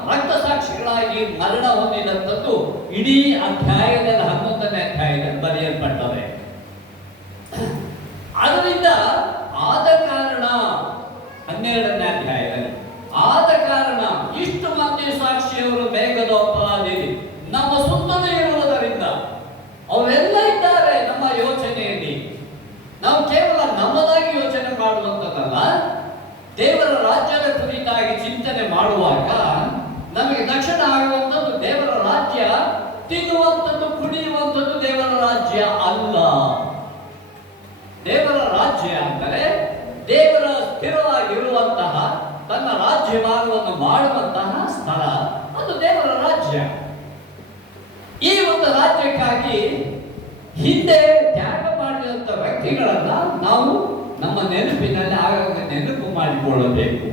ರಕ್ತ ಸಾಕ್ಷಿಗಳಾಗಿ ಮರಣ ಹೊಂದಿದಂಥದ್ದು ಇಡೀ ಅಧ್ಯಾಯದಲ್ಲಿ 11ನೇ ಅಧ್ಯಾಯದಲ್ಲಿ ಬರೆಯಲ್ಪಟ್ಟವೆ. ಅದರಿಂದ ಆದ ಕಾರಣ 12ನೇ ಅಧ್ಯಾಯದಲ್ಲಿ ಆದ ಕಾರಣ ಇಷ್ಟು ಮಂದಿ ಸಾಕ್ಷಿಯವರು ಮೇಘದೋಪಾದಿಯಲ್ಲಿ ನಮ್ಮ ಸುತ್ತಲೂ ಇರುವುದರಿಂದ ಅವರೆಲ್ಲ ಇದ್ದಾರೆ ನಮ್ಮ ಯೋಚನೆಯಲ್ಲಿ. ನಾವು ಕೇವಲ ನಮ್ಮದಾಗಿ ಯೋಚನೆ ಮಾಡುವಂಥದ್ದಲ್ಲ, ದೇವರ ರಾಜ್ಯದ ಕುರಿತಾಗಿ ಚಿಂತನೆ ಮಾಡುವಾಗ ನಮಗೆ ತಕ್ಷಣ ಆಗುವಂಥದ್ದು ದೇವರ ರಾಜ್ಯ ತಿನ್ನುವಂಥದ್ದು, ಕುಡಿಯುವಂಥದ್ದು ದೇವರ ರಾಜ್ಯ ಅಲ್ಲ. ದೇವರ ರಾಜ್ಯ ಅಂದರೆ ದೇವರ ಸ್ಥಿರವಾಗಿರುವಂತಹ ತನ್ನ ರಾಜ್ಯಭಾರವನ್ನು ಮಾಡುವಂತಹ ಸ್ಥಳ, ಅದು ದೇವರ ರಾಜ್ಯ. ಈ ಒಂದು ರಾಜ್ಯಕ್ಕಾಗಿ ಹಿಂದೆ ತ್ಯಾಗ ಮಾಡಿದಂಥ ವ್ಯಕ್ತಿಗಳನ್ನ ನಾವು ನಮ್ಮ ನೆನಪಿನಲ್ಲಿ ಆಗಾಗ ನೆನಪು ಮಾಡಿಕೊಳ್ಳಬೇಕು.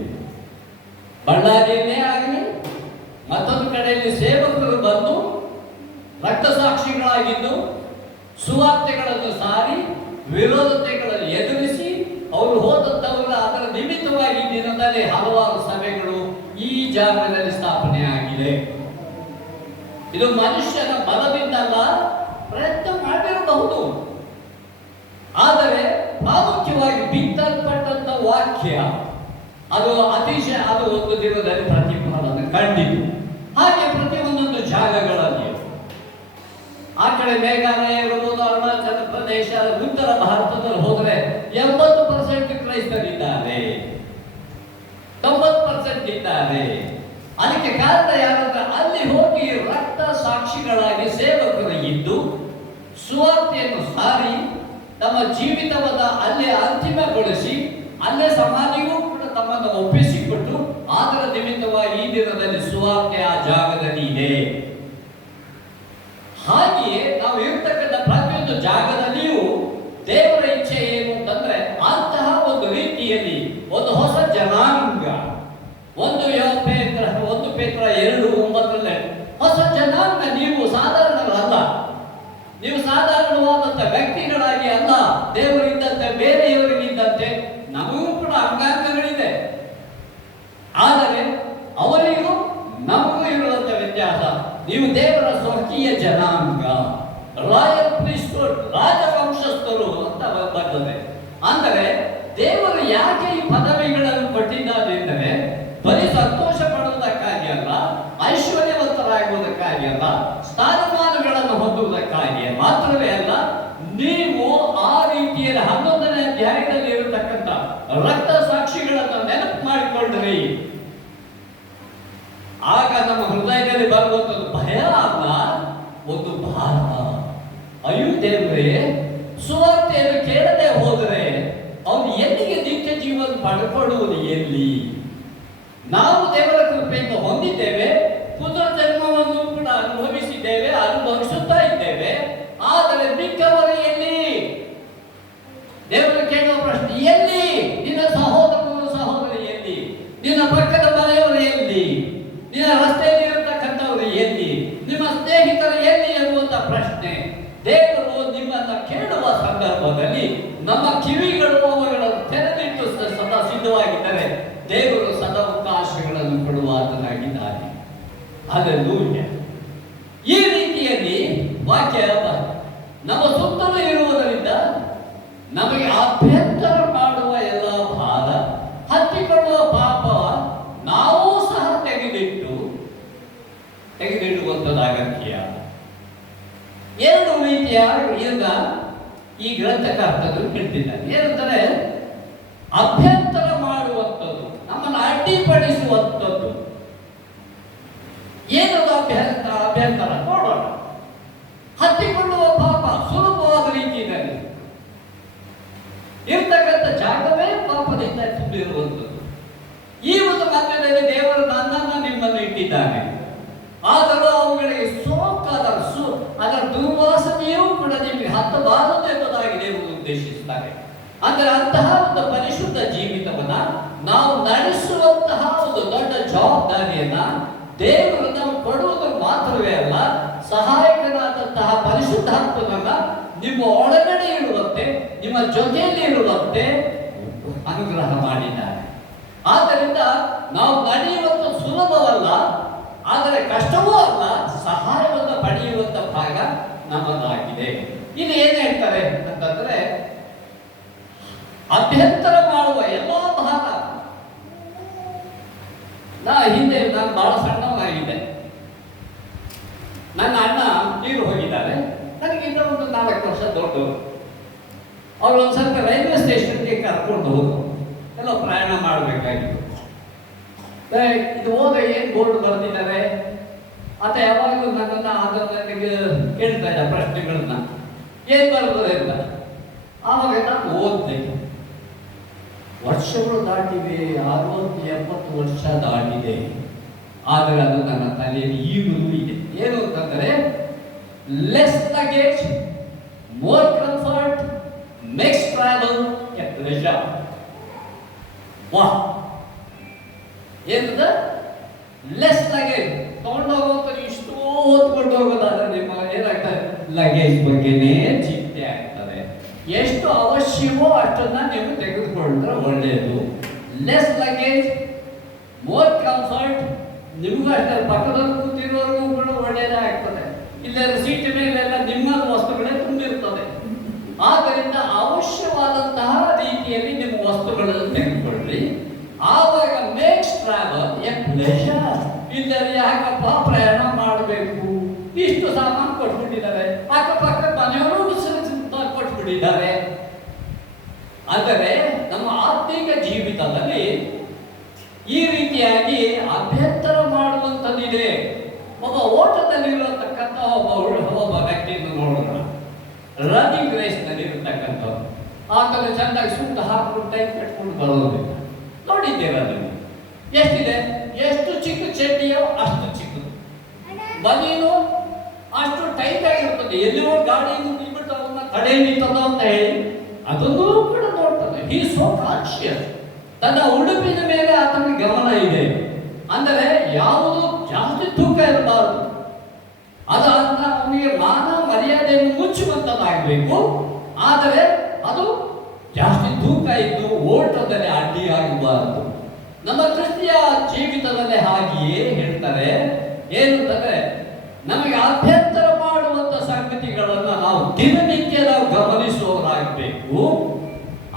ಬಳ್ಳಾರಿಯಲ್ಲೇ ಆಗಲಿ ಮತ್ತೊಂದು ಕಡೆಯಲ್ಲಿ ಸೇವಕರು ಬಂದು ರಕ್ತ ಸಾಕ್ಷಿಗಳಾಗಿದ್ದು ಸುವಾರ್ತೆಗಳನ್ನು ಸಾರಿ ವಿರೋಧತೆಗಳನ್ನು ಎದುರಿಸಿ ಅವರು ಹೋದಂಥವರ ಅದರ ನಿಮಿತ್ತವಾಗಿ ದಿನದಲ್ಲಿ ಹಲವಾರು ಸಭೆಗಳು ಈ ಜಾಗದಲ್ಲಿ ಸ್ಥಾಪನೆ ಆಗಿದೆ. ಇದು ಮನುಷ್ಯನ ಬಲದಿಂದಲ್ಲ, ಪ್ರಯತ್ನ ಮಾಡಿರಬಹುದು. ಆದರೆ ಪ್ರಾಮುಖ್ಯವಾಗಿ ಬಿತ್ತಲ್ಪಟ್ಟಂತ ವಾಕ್ಯ ಅದು ಅತಿಶಯ, ಅದು ಒಂದು ದಿನದಲ್ಲಿ ಪ್ರತಿಫಲವನ್ನು ಕಂಡಿತು. ಹಾಗೆ ಪ್ರತಿಯೊಂದೊಂದು ಜಾಗಗಳಲ್ಲಿ ಆ ಕಡೆ ಮೇಘಾಲಯ ಇರಬಹುದು, ಅರುಣಾಚಲ ಪ್ರದೇಶ, ಉತ್ತರ ಭಾರತದಲ್ಲಿ ಹೋದರೆ 80% ಕ್ರೈಸ್ತರಿದ್ದಾರೆ, 90% ಇದ್ದಾರೆ. ಅದಕ್ಕೆ ಕಾರಣ ಯಾರಂದ್ರೆ ಅಲ್ಲಿ ಹೋಗಿ ರಕ್ತ ಸಾಕ್ಷಿಗಳಾಗಿ ಸೇವಕರು ಇದ್ದು ಸುವಾರ್ತೆಯನ್ನು ಸಾರಿ ತಮ್ಮ ಜೀವಿತವನ್ನ ಅಲ್ಲೇ ಅಂತಿಮಗೊಳಿಸಿ ಅಲ್ಲೇ ಸಮಾಧಿಗೂ ಕೂಡ ತಮ್ಮನ್ನು ಒಪ್ಪಿಸಿಕೊಟ್ಟು ಅದರ ನಿಮಿತ್ತವಾಗಿ ಈ ದಿನದಲ್ಲಿ ಪೇತ್ರ 2:9 ಹೊಸ ಜನಾಂಗ, ನೀವು ಸಾಧಾರಣಗಳಲ್ಲ, ನೀವು ಸಾಧಾರಣವಾದಂಥ ವ್ಯಕ್ತಿಗಳಾಗಿ ಅಲ್ಲ, ದೇವರಿದ್ದಂತೆ ಬೇರೆಯವರಿಗಿದ್ದಂತೆ ನಮಗೂ ಕೂಡ ಅಂಗಾಂಗಗಳಿದೆ. ಆದರೆ ಅವರಿಗೂ ನಮಗೂ ಇರುವಂಥ ವ್ಯತ್ಯಾಸ, ನೀವು ದೇವರ ಸ್ವರ್ಗೀಯ ಜನಾಂಗ, ರಾಯಲ್ ಪ್ರೀಸ್ಟ್ಹುಡ್, ರಾಜವಂಶಸ್ಥರು ಅಂತ ಬರ್ತದೆ. ಅಂದರೆ ದೇವರು ಯಾಕೆ ಈ ಪದವಿಗಳನ್ನು ಕೊಟ್ಟಿದ್ದಾರೆ ಎಂದರೆ ಬರೀ ಸಂತೋಷ ಪಡುವುದಕ್ಕಾಗಿ ಅಲ್ಲ, ಐಶ್ವರ್ಯವಂತರಾಗುವುದಕ್ಕಾಗಿ ಅಲ್ಲ, ಸ್ಥಾನಮಾನಗಳನ್ನು ಹೊಂದುವುದಕ್ಕಾಗಿ ಮಾತ್ರವೇ ಅಲ್ಲ, ನೀವು ಆ ರೀತಿಯಲ್ಲಿ 11ನೇ ಅಧ್ಯಾಯದಲ್ಲಿ ಇರತಕ್ಕಂಥ ರಕ್ತ ಸಾಕ್ಷಿಗಳನ್ನು ನೆನಪು ಮಾಡಿಕೊಂಡ್ರಿ. ಆಗ ನಮ್ಮ ಹೃದಯದಲ್ಲಿ ಬರುವಂಥದ್ದು ಭಯ ಅಲ್ಲ, ಒಂದು ಭಾರ. ಅಯ್ಯೋ ದೇವರೇ, ಸುವಾರ್ತೆಯನ್ನು ಕೇಳದೆ ಹೋದರೆ ಅವನು ಎಲ್ಲಿಗೆ ನಿತ್ಯ ಜೀವನ ಪಡ್ಕೊಳ್ಳುವುದು ಎಲ್ಲಿ? ನಾವು ದೇವರ ಕೃಪೆಯಿಂದ ಹೊಂದಿದ್ದೇವೆ, ಪುನರ್ಜನ್ಮವನ್ನು ಕೂಡ ಅನುಭವಿಸಿದ್ದೇವೆ, ಅನುಭವಿಸುತ್ತಾ ಇದ್ದೇವೆ. ಆದರೆ ಮಿಕ್ಕವರು ಎಲ್ಲಿ? ದೇವರು ಕೇಳುವ ಪ್ರಶ್ನೆ, ಎಲ್ಲಿ? ನಿನ್ನ ಸಹೋದರರು ಸಹೋದರಿ ಎಲ್ಲಿ? ನಿನ್ನ ಪಕ್ಕದ ಮನೆಯವರು ಎಲ್ಲಿ? ನಿನ್ನ ರಸ್ತೆಯಲ್ಲಿ ಇರತಕ್ಕಂಥವರು ಎಲ್ಲಿ? ನಿಮ್ಮ ಸ್ನೇಹಿತರು ಎಲ್ಲಿ ಎನ್ನುವಂತ ಪ್ರಶ್ನೆ ದೇವರು ನಿಮ್ಮನ್ನ ಕೇಳುವ ಸಂದರ್ಭದಲ್ಲಿ ನಮ್ಮ ಕಿವಿಗಳು ಅವುಗಳನ್ನು ತೆರೆದಿಟ್ಟು ಸದಾ ಸಿದ್ಧವಾಗಿದ್ದರೆ ದೇವರು ಸದಾವಕಾಶಗಳನ್ನು ಕೊಡುವ ಆತನಾಗಿದ್ದಾನೆ. ಹಲ್ಲೆಲೂಯಾ. ಈ ರೀತಿಯಲ್ಲಿ ವಾಕ್ಯ ನಮ್ಮ ಸುತ್ತಲೂ ಇರುವುದರಿಂದ ನಮಗೆ ಅಭ್ಯಂತರ ಮಾಡುವ ಎಲ್ಲ ಭಾರ, ಹತ್ತಿಕೊಳ್ಳುವ ಪಾಪ ನಾವು ಸಹ ತೆಗೆದಿಡುವಂಥದ್ದು ಅಗತ್ಯ. ಎರಡು ರೀತಿಯ ಈಗ ಈ ಗ್ರಂಥಕರ್ತರು ಹೇಳ್ತಿದ್ದಾರೆ. ಏನಂತಾರೆ? ಅಭ್ಯಂತರ ಮಾಡುವಂಥದ್ದು, ನಮ್ಮನ್ನು ಅಡ್ಡಿಪಡಿಸುವಂಥದ್ದು. ಏನದು ಅಭ್ಯಂತರ ನೋಡೋಣ. ಹತ್ತಿಕೊಳ್ಳುವ ಪಾಪ ಸುಲಭವಾದ ರೀತಿಯಲ್ಲಿ ಇರ್ತಕ್ಕಂಥ ಜಾಗವೇ ಪಾಪದಿಂದ ತುಂಬಿರುವಂಥದ್ದು. ಈ ಒಂದು ಮಧ್ಯದಲ್ಲಿ ದೇವರು ನನ್ನನ್ನು ನಿಮ್ಮನ್ನು ಇಟ್ಟಿದ್ದಾನೆ. ಆದರೂ ಅವುಗಳಿಗೆ ಸೋಂಕಾದ ಅದರ ದುರ್ವಾಸನೆಯೂ ಕೂಡ ನಿಮಗೆ ಹತ್ತಬಾರದು ಎಂಬುದಾಗಿ ದೇವರು ಉದ್ದೇಶಿಸುತ್ತಾರೆ. ಅಂದರೆ ಅಂತಹ ಒಂದು ಪರಿಶುದ್ಧ ಜೀವಿತವನ್ನ ನಾವು ನಡೆಸುವಂತಹ ಒಂದು ದೊಡ್ಡ ಜವಾಬ್ದಾರಿಯನ್ನ ದೇವರು ನಾವು ಕೊಡುವುದು ಮಾತ್ರವೇ ಅಲ್ಲ, ಸಹಾಯಕನಾದಂತಹ ಪರಿಶುದ್ಧಾತ್ಮನನ್ನ ನಿಮ್ಮ ಒಳಗಡೆ ಇರುವಂತೆ, ನಿಮ್ಮ ಜೊತೆಯಲ್ಲಿ ಇರುವಂತೆ ಅನುಗ್ರಹ ಮಾಡಿದ್ದಾರೆ. ಆದ್ದರಿಂದ ನಾವು ನಡೆಯುವಂತ ಸುಲಭವಲ್ಲ, ಆದರೆ ಕಷ್ಟವೂ ಅಲ್ಲ, ಸಹಾಯವನ್ನು ಪಡೆಯುವಂತ ಭಾಗ ನಮ್ಮದಾಗಿದೆ. ಇಲ್ಲಿ ಏನ್ ಹೇಳ್ತಾರೆ ಅಂತಂದ್ರೆ, ಅಭ್ಯಂತರ ಮಾಡುವ ಎಲ್ಲಾ ಭಾಗ. ಹಿಂದೆ ನಾನು ಬಹಳ ಸಣ್ಣವನಾಗಿದ್ದೆ. ನನ್ನ ಅಣ್ಣ ತೀರು ಹೋಗಿದ್ದಾರೆ. ನನಗಿಂತ ಒಂದು 4 ವರ್ಷ ದೊಡ್ಡವರು. ಅವ್ರು ಒಂದು ಸ್ವಲ್ಪ ರೈಲ್ವೆ ಸ್ಟೇಷನ್ಗೆ ಕರ್ಕೊಂಡು ಹೋದ್ರು. ಎಲ್ಲ ಪ್ರಯಾಣ ಮಾಡಬೇಕಾಗಿತ್ತು. ಇದು ಹೋದ ಏನ್ ಬೋರ್ಡ್ ಬರೆದಿದ್ದಾರೆ ಆತ ಯಾವಾಗಲೂ ನನ್ನನ್ನು ನನಗೆ ಕೇಳ್ತಾ ಇದ್ದ ಪ್ರಶ್ನೆಗಳನ್ನ, ಏನ್ ಬರ್ತದೆ ಅಂತ. ಆವಾಗ ನಾನು ಓದ್ದೆ. ವರ್ಷಗಳು ದಾಟಿವೆ, 60-70 ವರ್ಷ ದಾಟಿದೆ. ಆದರೆ ಅದು ನನ್ನ ತಲೆಯಲ್ಲಿ ಈಗಲೂ ಇದೆ. ಏನು ಅಂತಂದರೆ, less luggage, more comfort, makes travel A pleasure. ವಾಹ್, ಏನದ? ಲೆಸ್ ಲಗೇಜ್ ತಗೊಂಡೋಗುವಂತ ಇಷ್ಟು ಹೊತ್ಕೊಂಡು ಹೋಗೋದಾದ್ರೆ ನಿಮ್ಮ ಏನಾಗ್ತದೆ? ಲಗೇಜ್ ಬಗ್ಗೆನೇ ಚಿಂತೆ ಆಗ್ತದೆ. ಎಷ್ಟು ಅವಶ್ಯವೋ ಅಷ್ಟನ್ನ ನೀವು ತೆಗೆದುಕೊಂಡ್ರೆ ಒಳ್ಳೆಯದು. Less luggage, more comfort. ನಿಮಗೂ ಅಷ್ಟೇ, ಪಕ್ಕದಲ್ಲಿ ಕೂತಿರೋರ್ಗೂ ಕೂಡ ಒಳ್ಳೆಯದೇ ಆಗ್ತದೆ. ಇಲ್ಲೆಲ್ಲ ಸೀಟ್ ಮೇಲೆಲ್ಲ ನಿಮ್ಮ ವಸ್ತುಗಳೇ ತುಂಬಿರ್ತದೆ. ಆದ್ದರಿಂದ ಅವಶ್ಯವಾದಂತಹ ರೀತಿಯಲ್ಲಿ ನಿಮ್ಮ ವಸ್ತುಗಳನ್ನು ತೆಗೆದುಕೊಳ್ಳಿ. ಆವಾಗ ಮೇಕ್ಸ್ ಟ್ರಾವೆಲ್ ಎ ಪ್ಲೆಜರ್. ಇಲ್ಲದೆ ಯಾಕಪ್ಪ ಪ್ರಯಾಣ ಮಾಡಬೇಕು? ಇಷ್ಟು ಸಾಮಾನು ಕೊಟ್ಬಿಟ್ಟಿದ್ದಾರೆ, ಅಕ್ಕಪಕ್ಕ ಮನೆಯವರು ಕೊಟ್ಬಿಟ್ಟಿದ್ದಾರೆ. ಅಂದರೆ ನಮ್ಮ ಆರ್ಥಿಕ ಜೀವಿತದಲ್ಲಿ ಈ ರೀತಿಯಾಗಿ ಅಭ್ಯಂತರ ಮಾಡುವಂಥದ್ದಿದೆ. ಒಬ್ಬ ಓಟದಲ್ಲಿರತಕ್ಕಂಥ ಒಬ್ಬ ವ್ಯಕ್ತಿಯನ್ನು ನೋಡೋಣ. ರನ್ನಿಂಗ್ ರೇಸ್ ನಲ್ಲಿ ಇರತಕ್ಕಂಥವ್ರು ಆತನು ಚೆಂದಾಗಿ ಸೂಟ್ ಹಾಕೊಂಡು ಟೈಪ್ ಕಟ್ಕೊಂಡು ಬರೋದಿಲ್ಲ. ನೋಡಿದ್ದೇವೆ ಅದನ್ನು. ಎಷ್ಟಿದೆ? ಎಷ್ಟು ಚಿಕ್ಕ ಚಡ್ಡಿಯೋ ಅಷ್ಟು ಚಿಕ್ಕದು, ಬನೀನು ಅಷ್ಟು ಟೈಟ್ ಆಗಿರ್ತದೆ. ಎಲ್ಲಿಯೋ ಗಾಡಿಯನ್ನು ನಿಲ್ಬಿಟ್ಟು ಅವನ್ನ ತಡೆ ನಿಂತದ ಅಂತ ಹೇಳಿ ಅದನ್ನೂ ಕೂಡ ನೋಡ್ತಾನೆ. ಹಿ ಸೋ ಕಾನ್ಶಿಯಸ್. ತನ್ನ ಉಡುಪಿನ ಮೇಲೆ ಆತನಿಗೆ ಗಮನ ಇದೆ. ಅಂದರೆ ಯಾವುದು ಜಾಸ್ತಿ ತೂಕ ಇರಬಾರದು. ಅದು ಅಂತ ಅವನಿಗೆ ಮಾನ ಮರ್ಯಾದೆಯನ್ನು ಮುಚ್ಚುವಂಥದ್ದಾಗಬೇಕು. ಆದರೆ ಅದು ಜಾಸ್ತಿ ತೂಕ ಇದ್ದು ಓಟದಲ್ಲಿ ಅಡ್ಡಿಯಾಗಬಾರದು. ನಮ್ಮ ಕ್ರಿಸ್ತಿಯ ಜೀವಿತದಲ್ಲಿ ಹಾಗೆಯೇ ಹೇಳ್ತಾರೆ. ಏನಂತಂದ್ರೆ ನಮಗೆ ಅಭ್ಯಂತರ ಮಾಡುವಂಥ ಸಂಗತಿಗಳನ್ನು ನಾವು ದಿನನಿತ್ಯ ನಾವು ಗಮನಿಸುವವರಾಗಬೇಕು.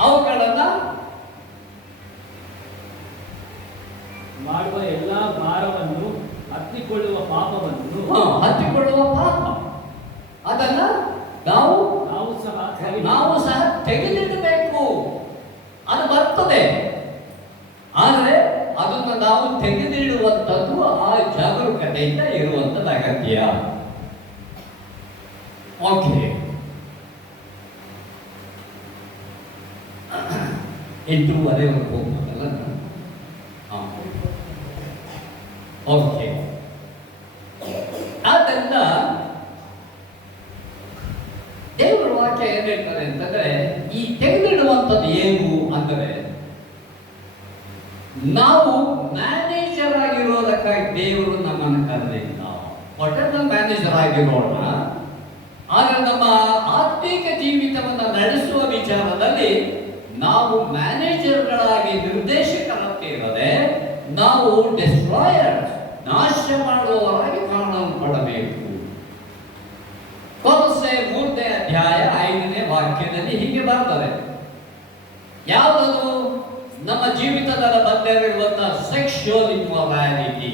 ಅವುಗಳನ್ನ ಮಾಡುವ ಎಲ್ಲ ಭಾರವನ್ನು ಹತ್ತಿಕೊಳ್ಳುವ ಪಾಪವನ್ನು ಅದನ್ನ ನಾವು ನಾವು ಸಹ ತೆಗೆದಿಡಬೇಕು. ಅದು ಬರ್ತದೆ, ಆದರೆ ಅದನ್ನು ನಾವು ತೆಗೆದಿಡುವಂಥದ್ದು ಆ ಜಾಗರೂಕತೆಯಿಂದ ಇರುವಂಥದ್ದು ಅಗತ್ಯ. ಓಕೆ, 8:30 ಹೋಗ್ಬೋದಲ್ಲ? ಓಕೆ. ಆದ್ದರಿಂದ ದೇವರ ವಾಕ್ಯ ಏನ್ ಹೇಳ್ತಾರೆ ಅಂತಂದ್ರೆ, ಈ ತೆಗೆದಿಡುವಂಥದ್ದು ಏನು ಅಂದರೆ, ನಾವು ಮ್ಯಾನೇಜರ್ ಆಗಿರೋದಕ್ಕಾಗಿ ದೇವರು ನಮ್ಮನ್ನು ಕರೆದಿಲ್ಲ. ಒಟ್ಟಲ್ಲಿ ಮ್ಯಾನೇಜರ್ ಆಗಿರೋಣ. ಆದರೆ ನಮ್ಮ ಆತ್ಮೀಕ ಜೀವಿತವನ್ನು ನಡೆಸುವ ವಿಚಾರದಲ್ಲಿ ನಾವು ಮ್ಯಾನೇಜರ್ಗಳಾಗಿ ನಿರ್ದೇಶಕರಂತೆ ಇರದೆ ನಾವು ಡಿಸ್ಟ್ರಾಯರ್ಸ್, ನಾಶ ಮಾಡುವವರಾಗಿ ಕಾಣಲ್ಪಡಬೇಕು. ಕೊಲೊಸ್ಸೆ 3ನೇ ಅಧ್ಯಾಯ 5ನೇ ವಾಕ್ಯದಲ್ಲಿ ಹೀಗೆ ಬರ್ತದೆ. ಯಾವುದದು? ನಮ್ಮ ಜೀವಿತದಲ್ಲಿ ಬಂದಿರುವಂತಹ ಸೆಕ್ಷುವಲ್ ಇಮ್ಮೊರಾಲಿಟಿ,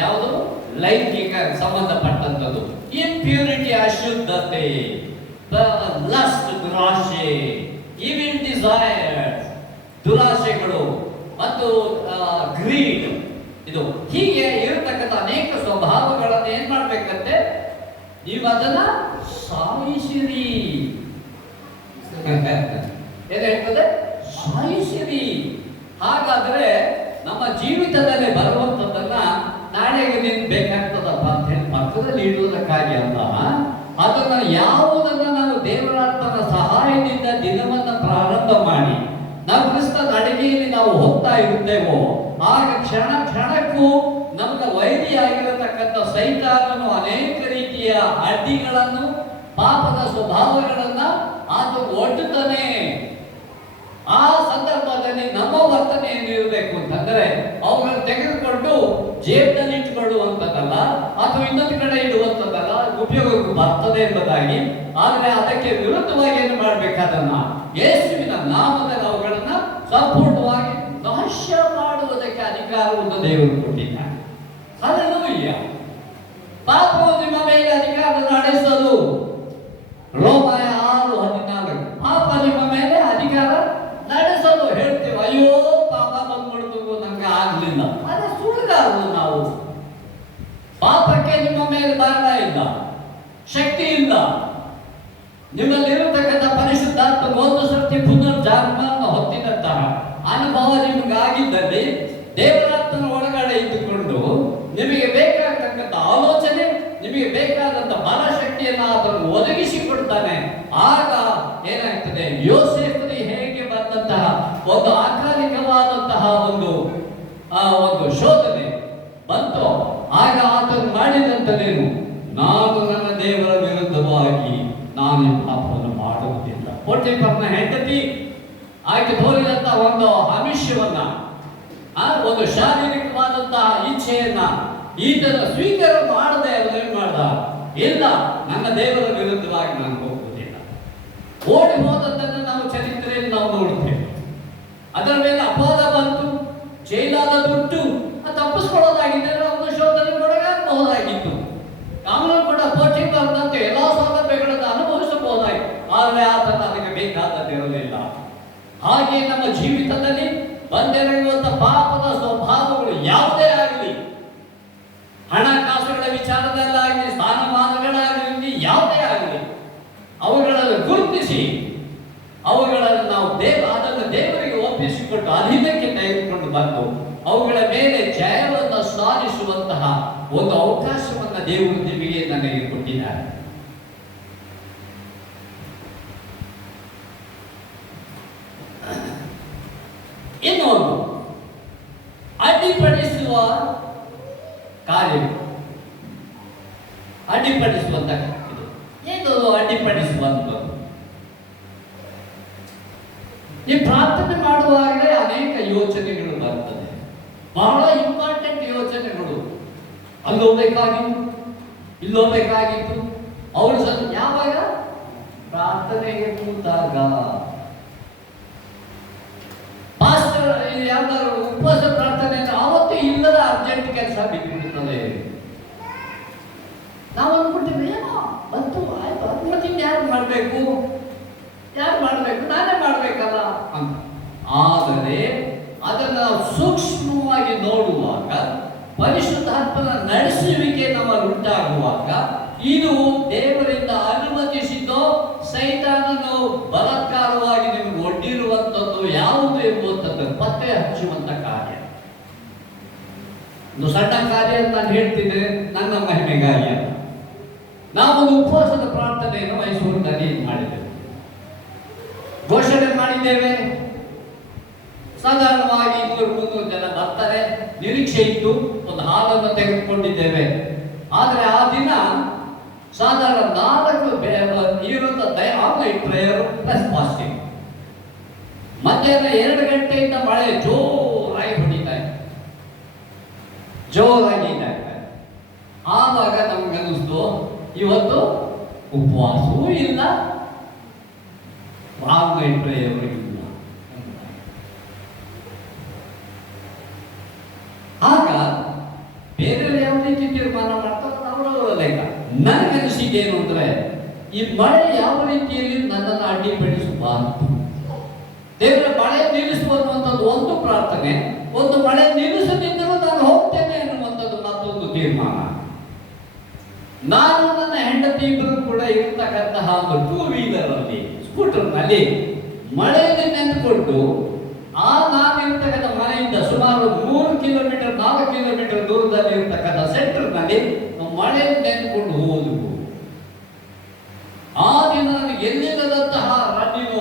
ಯಾವುದು? ಲೈಂಗಿಕ ಸಂಬಂಧಪಟ್ಟಂಥದ್ದು. ಇಂಪ್ಯೂರಿಟಿ, ಅಶುದ್ಧತೆ, ಲಸ್ಟ್, ದುರಾಶೆ, ಇವಿಲ್ ಡಿಸೈರ್ಸ್, ದುರಾಶೆಗಳು ಮತ್ತು ಗ್ರೀಡ್, ಇದು ಹೀಗೆ ಇರತಕ್ಕಂಥ ಅನೇಕ ಸ್ವಭಾವಗಳನ್ನು ಏನ್ ಮಾಡ್ಬೇಕಂತೆ? ನೀವು ಅದನ್ನ ಸಾಯಿಸಿರಿ. ಏನ್ ಹೇಳ್ತದೆ? ಸಾಯಿಸಿರಿ. ಹಾಗಾದ್ರೆ ನಮ್ಮ ಜೀವಿತದಲ್ಲಿ ಬರುವಂಥದ್ದನ್ನ ನಾಳೆಗೆ ನೀನು ಬೇಕಾಗ್ತದಪ್ಪ ಅಂತ ಹೇಳಿ ಪಕ್ಕದಲ್ಲಿ ಇಡುವುದಕ್ಕಾಗಿ ಅಲ್ಲ, ಅದನ್ನ ಯಾವುದನ್ನ ನಾವು ದೇವರಾತ್ಮನ ಸಹಾಯದಿಂದ ದಿನವನ್ನ ಪ್ರಾರಂಭ ಮಾಡಿ ನಾವು ಕ್ರಿಸ್ತನ ಅಡಿಗೆಯಲ್ಲಿ ನಾವು ಹೋಗ್ತಾ ಇರುತ್ತೇವೋ, ಆಗ ಕ್ಷಣ ಕ್ಷಣಕ್ಕೂ ನಮಗೆ ವೈರಿಯಾಗಿರತಕ್ಕಂಥ ಸೈತಾನನು ಅನೇಕ ರೀತಿಯ ಅಡ್ಡಿಗಳನ್ನು, ಪಾಪದ ಸ್ವಭಾವಗಳನ್ನ ಆತ ಒಡ್ಡುತ್ತಾನೆ. ಆ ಸಂದರ್ಭದಲ್ಲಿ ನಮ್ಮ ವರ್ತನೆ ಏನಿರಬೇಕು ಅಂತಂದ್ರೆ, ಅವುಗಳನ್ನು ತೆಗೆದುಕೊಂಡು ಜೇಬಿನಲ್ಲಿ ಇಟ್ಟುಕೊಳ್ಳುವಂಥದ್ದಲ್ಲ, ಅಥವಾ ಇನ್ನೊಂದು ಕಡೆ ಇಡುವಂಥದ್ದಲ್ಲ, ಉಪಯೋಗಕ್ಕೆ ಬರ್ತದೆ ಎಂಬುದಾಗಿ. ಆದರೆ ಅದಕ್ಕೆ ವಿರುದ್ಧವಾಗಿ ಏನು ಮಾಡಬೇಕಾದನ್ನ ಯೇಸುವಿನ ನಾಮದಲ್ಲಿ ಅವುಗಳನ್ನ ಸಂಪೂರ್ಣವಾಗಿ ನಾಶ ಮಾಡುವುದಕ್ಕೆ ಅಧಿಕಾರವನ್ನು ದೇವರು ಕೊಟ್ಟಿದ್ದಾನೆ. ಹಲ್ಲೆಲೂಯಾ. ಪಾಪವು ನಿಮ್ಮ ಮೇಲೆ ಅಧಿಕಾರ ನಡೆಸಲು, ರೋಮಾಯ 6:14. ಪಾಪ ನಿಮ್ಮ ಮೇಲೆ ಅಧಿಕಾರ ನಡೆಸಲು ಹೇಳ್ತೇವೆ. ಅಯ್ಯೋ ಪಾಪ ಬಂದ್ಬಿಡ್ತು, ನಂಗೆ ಆಗ್ಲಿಲ್ಲ. ಅದೇ ಸುಳ್ಳುಗಾರರು ನಾವು. ಪಾಪಕ್ಕೆ ನಿಮ್ಮ ಮೇಲೆ ಭಾರ ಇಲ್ಲ, ಶಕ್ತಿ ಇಲ್ಲ. ನಿಮ್ಮಲ್ಲಿರತಕ್ಕಂಥ ಪರಿಶುದ್ಧಾತ್ಮ ಒಂದು ಸರ್ತಿ ಪುನರ್ಜನ್ಮವನ್ನು ಹೊತ್ತಿದಂತಹ ಅನುಭವ ನಿಮಗಾಗಿದ್ದಲ್ಲಿ, ದೇವರಾತ್ಮನ ಒಳಗಡೆ ಇದ್ದುಕೊಂಡು ನಿಮಗೆ ಬೇಕಾಗತಕ್ಕಂಥ ಆಲೋಚನೆ, ನಿಮಗೆ ಬೇಕಾದಂಥ ಬಲ ಶಕ್ತಿಯನ್ನು ಆತನು ಒದಗಿಸಿಕೊಡ್ತಾನೆ. ಆಗ ಏನಾಗ್ತದೆ? ಯೋಸೇಫನಿಗೆ ಹೇಗೆ ಬಂದಂತಹ ಒಂದು ಅಕಾಲಿಕವಾದಂತಹ ಒಂದು ಶೋಧನೆ ಬಂತು, ಆಗ ಆತನು ಮಾಡಿದಂಥದ್ದೇನು? ನಾನು ನನ್ನ ದೇವರ ವಿರುದ್ಧವಾಗಿ ನಾನು ಪಾಪವನ್ನು ಮಾಡುವುದಿಲ್ಲ. ಪೋಟಿಫರನ ಹೆಂಡತಿ ಆಕೆ ತೋರಿದಂತಹ ಒಂದು ಆಮಿಷವನ್ನ, ಒಂದು ಶಾರೀರಿಕವಾದಂತಹ ಇಚ್ಛೆಯನ್ನ ಈತನ ಸ್ವೀಕಾರ ಮಾಡದೆ ಅವನೇನ್ ಮಾಡ್ದ? ಇಲ್ಲ, ನನ್ನ ದೇವರ ವಿರುದ್ಧವಾಗಿ ನಾನು ಹೋಗುವುದಿಲ್ಲ. ಓಡಿ ಹೋದದ್ದನ್ನು ನಾವು ಚರಿತ್ರೆಯಲ್ಲಿ ನಾವು ನೋಡುತ್ತೇವೆ. ಅದರ ಮೇಲೆ ಅಪವಾದ ಬಂತು, ಜೈಲಾದ ದುಡ್ಡು, ತಪ್ಪಿಸ್ಕೊಳ್ಳೋದಾಗಿದ್ದರೆ ಅವನು ಶೋಧನೆಗೆ ಒಳಗಾಗಬಹುದಾಗಿತ್ತು. ಅವನು ಕೂಡ ಪೋಟಿಫರನಂತೆ ಎಲ್ಲಾ ಸೌಲಭ್ಯಗಳನ್ನು ಅನುಭವಿಸಬಹುದಾಗಿತ್ತು. ಆದರೆ ಆತನ ಅದಕ್ಕೆ ಬೇಕಾದದಿರಲಿಲ್ಲ. ಹಾಗೆ ನಮ್ಮ ಜೀವಿತದಲ್ಲಿ ಬಂದಿರುವಂತ ಪಾಪದ ಸ್ವಭಾವಗಳು ಯಾವುದೇ ಆಗಲಿ, ಹಣಕಾಸುಗಳ ವಿಚಾರದಲ್ಲಾಗಲಿ, ಸ್ಥಾನಮಾನಗಳಾಗಲಿ, ಯಾವುದೇ ಆಗಲಿ, ಅವುಗಳನ್ನು ಗುರುತಿಸಿ ಅವುಗಳನ್ನು ನಾವು ಅದನ್ನು ದೇವರಿಗೆ ಒಪ್ಪಿಸಿಕೊಟ್ಟು ಅಧೀನಕ್ಕೆ ತೆಗೆದುಕೊಂಡು ಬಂದು ಅವುಗಳ ಮೇಲೆ ಜಯವನ್ನು ಸಾಧಿಸುವಂತಹ ಒಂದು ಅವಕಾಶವನ್ನು ದೇವರು ನಿಮಗೆ ನನಗೆ ಕೊಟ್ಟಿದ್ದಾರೆ. ಇನ್ನು ಒಂದು ಕಾರ್ಯ, ಅಡ್ಡಿಪಡಿಸುವಂತ ಇದು. ಏನು ಅಡ್ಡಿಪಡಿಸುವಂಥದ್ದು? ಈ ಪ್ರಾರ್ಥನೆ ಮಾಡುವಾಗಲೇ ಅನೇಕ ಯೋಚನೆಗಳು ಬರ್ತದೆ, ಬಹಳ ಇಂಪಾರ್ಟೆಂಟ್ ಯೋಚನೆಗಳು. ಅಲ್ಲೋಗ್ಬೇಕಾಗಿತ್ತು, ಇಲ್ಲೋಗ್ಬೇಕಾಗಿತ್ತು. ಅವರು ಯಾವಾಗ ಪ್ರಾರ್ಥನೆಗೆ ಕೂತಾಗ, ಪಾಸ್ಟರ್ ಯಾವ್ದಾದ್ರು ಉಪವಾಸ ಪ್ರಾರ್ಥನೆ ಆವತ್ತೇ ಇಲ್ಲದ ಅರ್ಜೆಂಟ್ ಕೆಲಸ ಬಿದ್ದುಬಿಡ್ತದೆ. ನಾವು ಅಂದ್ಬಿಟ್ಟಿದ್ವಿ ಏನೋ ಬಂತು ಆಯ್ತು, ಮತ್ತೆ ಯಾರು ಮಾಡಬೇಕು, ನಾನೇ ಮಾಡಬೇಕಲ್ಲ ಅಂತ. ಆದರೆ ಅದನ್ನು ಸೂಕ್ಷ್ಮವಾಗಿ ನೋಡುವಾಗ, ಪರಿಶುದ್ಧಾತ್ಮನ ನಡೆಸುವಿಕೆ ನಮ್ಮಲ್ಲಿ ಉಂಟಾಗುವಾಗ, ಇದು ದೇವರಿಂದ ಅನುಮತಿಸಿದ್ದೋ ಸೈತಾನನು ಬಲಾತ್ಕಾರವಾಗಿ ನಿಮಗೆ ಒಡ್ಡಿರುವಂಥದ್ದು ಯಾವುದು ಎಂಬುವಂಥದ್ದು ಪತ್ತೆ ಹಚ್ಚುವಂತ ಕಾರ್ಯ. ಒಂದು ಸಣ್ಣ ಕಾರ್ಯ ಅಂತ ನಾನು ಹೇಳ್ತಿದ್ದೆ, ನನ್ನ ಮಹಿಮೆಗಾಗಿ ಅಲ್ಲ. ನಾವೊಂದು ಉಪವಾಸದ ಪ್ರಾರ್ಥನೆಯನ್ನು ಮೈಸೂರಿನಲ್ಲಿ ಮಾಡಿದ್ದೇವೆ, ಘೋಷಣೆ ಮಾಡಿದ್ದೇವೆ. ಸಾಧಾರಣವಾಗಿ 200-300 ಜನ ಬರ್ತಾರೆ, ನಿರೀಕ್ಷೆ ಇತ್ತು. ಒಂದು ಹಾಲನ್ನು ತೆಗೆದುಕೊಂಡಿದ್ದೇವೆ. ಆದರೆ ಆ ದಿನ ಸಾಧಾರಣ 4 ಇರುವಂತ ಆನ್ಲೈನ್ ಪ್ರೇಯರ್ ಪ್ಲಸ್ ಫಾಸ್ಟಿಂಗ್. ಮಧ್ಯಾಹ್ನ 2 ಗಂಟೆಯಿಂದ ಮಳೆ ಜೋರಾಗಿ ಹೊಡಿತಾ ಇದೆ, ಜೋರಾಗಿ ಇದಾಗ್ತಾ ಇದೆ. ಆವಾಗ ನಮ್ಗೆ ಅನ್ನಿಸ್ತು, ಇವತ್ತು ಉಪವಾಸವೂ ಇಲ್ಲ, ಆನ್ಲೈನ್ ಪ್ರೇಯರ್ ಇಲ್ಲ. ಆಗ ಬೇರೆ ಯಾವ ರೀತಿ ತೀರ್ಮಾನ ಮಾಡ್ತಾರೆ ಅವರ ಲೆಕ್ಕ. ನನಗನಿಸಿದ್ದೇನು ಅಂದ್ರೆ, ಈ ಮಳೆ ಯಾವ ರೀತಿಯಲ್ಲಿ ನನ್ನನ್ನು ಅಡ್ಡಿಪಡಿಸಬಾರದು. ದೇವರ ಮಳೆ ನಿಲ್ಲಿಸುವಂಥದ್ದು ಒಂದು ಪ್ರಾರ್ಥನೆ, ಒಂದು ಮಳೆ ನಿಲ್ಲಿಸದಿದ್ದರೂ ನಾನು ಹೋಗ್ತೇನೆ ಎನ್ನುವಂಥದ್ದು ಮತ್ತೊಂದು ತೀರ್ಮಾನ. ನಾನು ನನ್ನ ಹೆಂಡತಿ ಇಬ್ಬರು ಕೂಡ ಇರತಕ್ಕಂತಹ ಒಂದು 2 ವೀಲರ್ ಅಲ್ಲಿ, ಸ್ಕೂಟರ್ನಲ್ಲಿ ಮಳೆಯಲ್ಲಿ ನೆಂದುಕೊಂಡು ನಾನಿರ್ತಕ್ಕಂಥ ಮನೆಯಿಂದ ಸುಮಾರು 3 ಕಿಲೋಮೀಟರ್ 4 ಕಿಲೋಮೀಟರ್ ದೂರದಲ್ಲಿ ಇರತಕ್ಕಂಥ ಸೆಂಟರ್ನಲ್ಲಿ ಮಳೆಯಲ್ಲಿ ನೆಂದುಕೊಂಡು ಹೋದವು. ಆ ದಿನ ನನಗೆ ಎಲ್ಲಿಲ್ಲದಂತಹ ರನ್ನಿಂಗ್